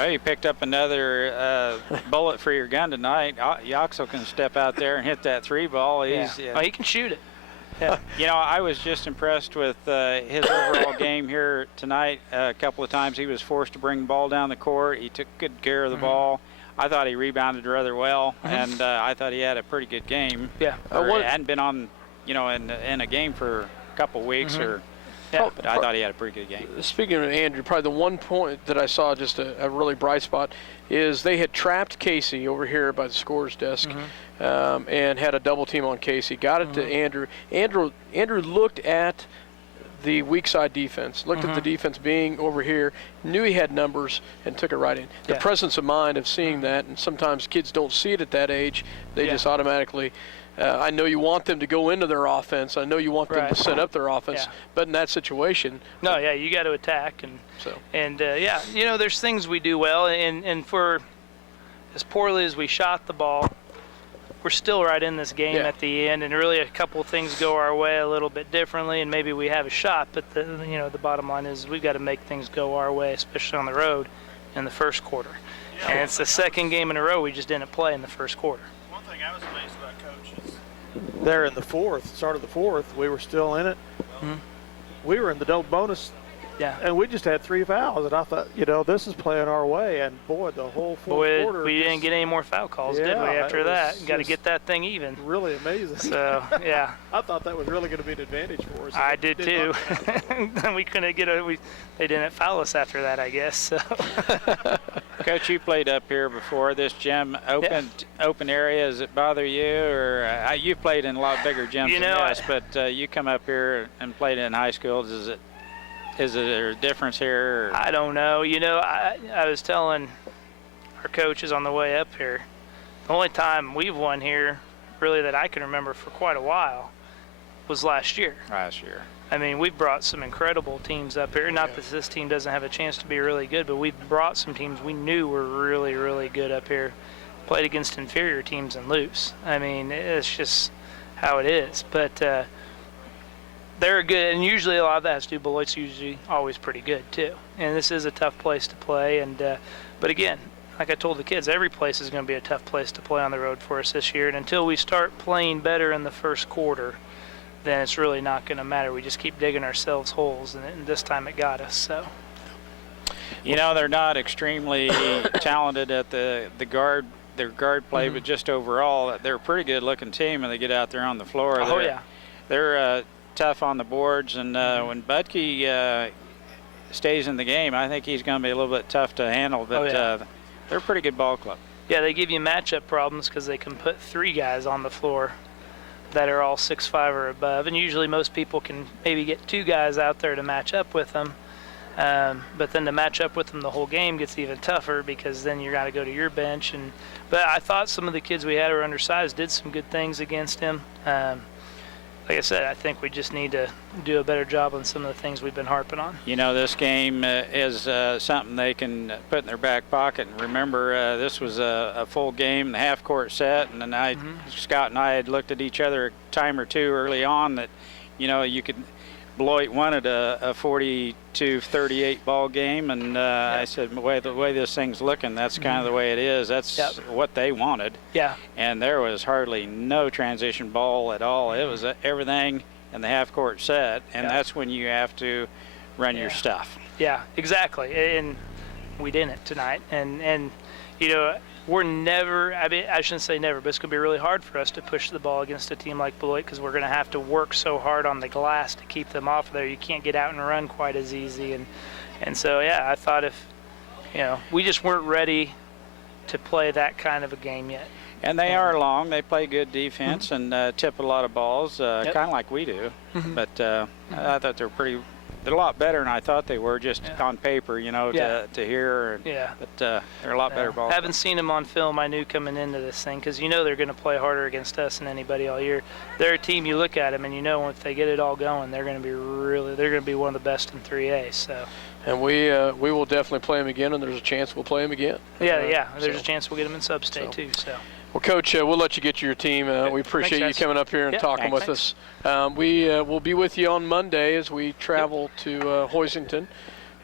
Oh, you picked up another bullet for your gun tonight. Yoxel can step out there and hit that three ball. Oh, he can shoot it. Yeah. You know, I was just impressed with his overall game here tonight. A couple of times he was forced to bring the ball down the court. He took good care of the ball. I thought he rebounded rather well, and I thought he had a pretty good game. Yeah. He hadn't been on, you know, in a game for a couple of weeks but I thought he had a pretty good game. Speaking of Andrew, probably the one point that I saw just a really bright spot is they had trapped Casey over here by the scorer's desk and had a double team on Casey. Got it to Andrew. Andrew looked at the weak side defense, looked at the defense being over here, knew he had numbers, and took it right in. The presence of mind of seeing that, and sometimes kids don't see it at that age. They just automatically I know you want them to go into their offense. I know you want them to set up their offense. But in that situation, you got to attack. And you know, there's things we do well. And for as poorly as we shot the ball, we're still right in this game at the end. And really, a couple of things go our way a little bit differently, and maybe we have a shot. But the bottom line is we've got to make things go our way, especially on the road in the first quarter. And it's the second game in a row we just didn't play in the first quarter. One thing I was amazed about, Coach, is there in the start of the fourth, we were still in it. We were in the double bonus, and we just had 3 fouls. And I thought, you know, this is playing our way. And, boy, the whole fourth quarter. We didn't get any more foul calls, did we, after that? Got to get that thing even. Really amazing. So, yeah. I thought that was really going to be an advantage for us. I did, too. We couldn't get they didn't foul us after that, I guess. So. Coach, you played up here before. This gym, open area, does it bother you? Or you've played in a lot bigger gyms than this, but you come up here and played in high school. Is there a difference here? I don't know. You know, I was telling our coaches on the way up here, the only time we've won here, really that I can remember for quite a while, was last year. I mean, we've brought some incredible teams up here. Not that this team doesn't have a chance to be really good, but we've brought some teams we knew were really, really good up here played against inferior teams and lose. I mean, it's just how it is. But they're good, and usually a lot of that has to do. Beloit's usually always pretty good too. And this is a tough place to play. And but again, like I told the kids, every place is going to be a tough place to play on the road for us this year. And until we start playing better in the first quarter, then it's really not going to matter. We just keep digging ourselves holes, and this time it got us. So. You know, they're not extremely talented at their guard play, but just overall, they're a pretty good-looking team when they get out there on the floor. Oh, yeah. They're tough on the boards, and when Budke stays in the game, I think he's going to be a little bit tough to handle, but they're a pretty good ball club. Yeah, they give you matchup problems because they can put 3 guys on the floor that are all 6'5" or above, and usually most people can maybe get 2 guys out there to match up with them. But then to match up with them the whole game gets even tougher because then you got to go to your bench. But I thought some of the kids we had who were undersized did some good things against him. Like I said, I think we just need to do a better job on some of the things we've been harping on. You know, this game is something they can put in their back pocket. And remember, this was a full game, the half-court set, and then Scott and I had looked at each other a time or two early on that, you know, Beloit wanted a 42-38 ball game, and I said, the way this thing's looking, that's kind of the way it is. That's what they wanted. Yeah. And there was hardly no transition ball at all. It was everything in the half-court set, and that's when you have to run your stuff. Yeah, exactly. And we didn't tonight. And you know, we're never, I mean, I shouldn't say never, but it's going to be really hard for us to push the ball against a team like Beloit because we're going to have to work so hard on the glass to keep them off there. You can't get out and run quite as easy. And so, yeah, I thought if, you know, we just weren't ready to play that kind of a game yet. And they are long. They play good defense and tip a lot of balls, kind of like we do. But I thought they're a lot better than I thought they were just on paper, you know, to hear. But they're a lot better ball. Haven't seen them on film, I knew coming into this thing, because you know they're going to play harder against us than anybody all year. They're a team, you look at them, and you know if they get it all going, they're going to be one of the best in 3A. So. And we will definitely play them again, and there's a chance we'll play them again. There's a chance we'll get them in sub-state too. So. Well, Coach, we'll let you get to your team. We appreciate you coming up here and talking with us. We will be with you on Monday as we travel to Hoisington.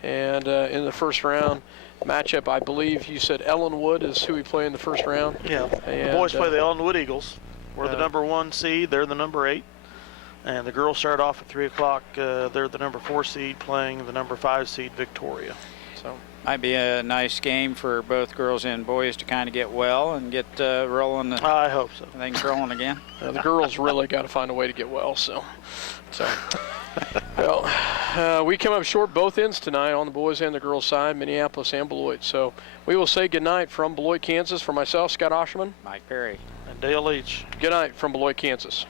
And in the first round matchup, I believe you said Ellenwood is who we play in the first round. Yeah, the boys play the Ellenwood Eagles. We're the number 1 seed. They're the number 8. And the girls start off at 3 o'clock. They're the number 4 seed playing the number 5 seed Victoria. So might be a nice game for both girls and boys to kind of get well and get rolling. I hope so. Things rolling again. The girls really got to find a way to get well. So. Well, we come up short both ends tonight on the boys and the girls side, Minneapolis and Beloit. So we will say good night from Beloit, Kansas. For myself, Scott Osherman, Mike Perry, and Dale Leach. Good night from Beloit, Kansas.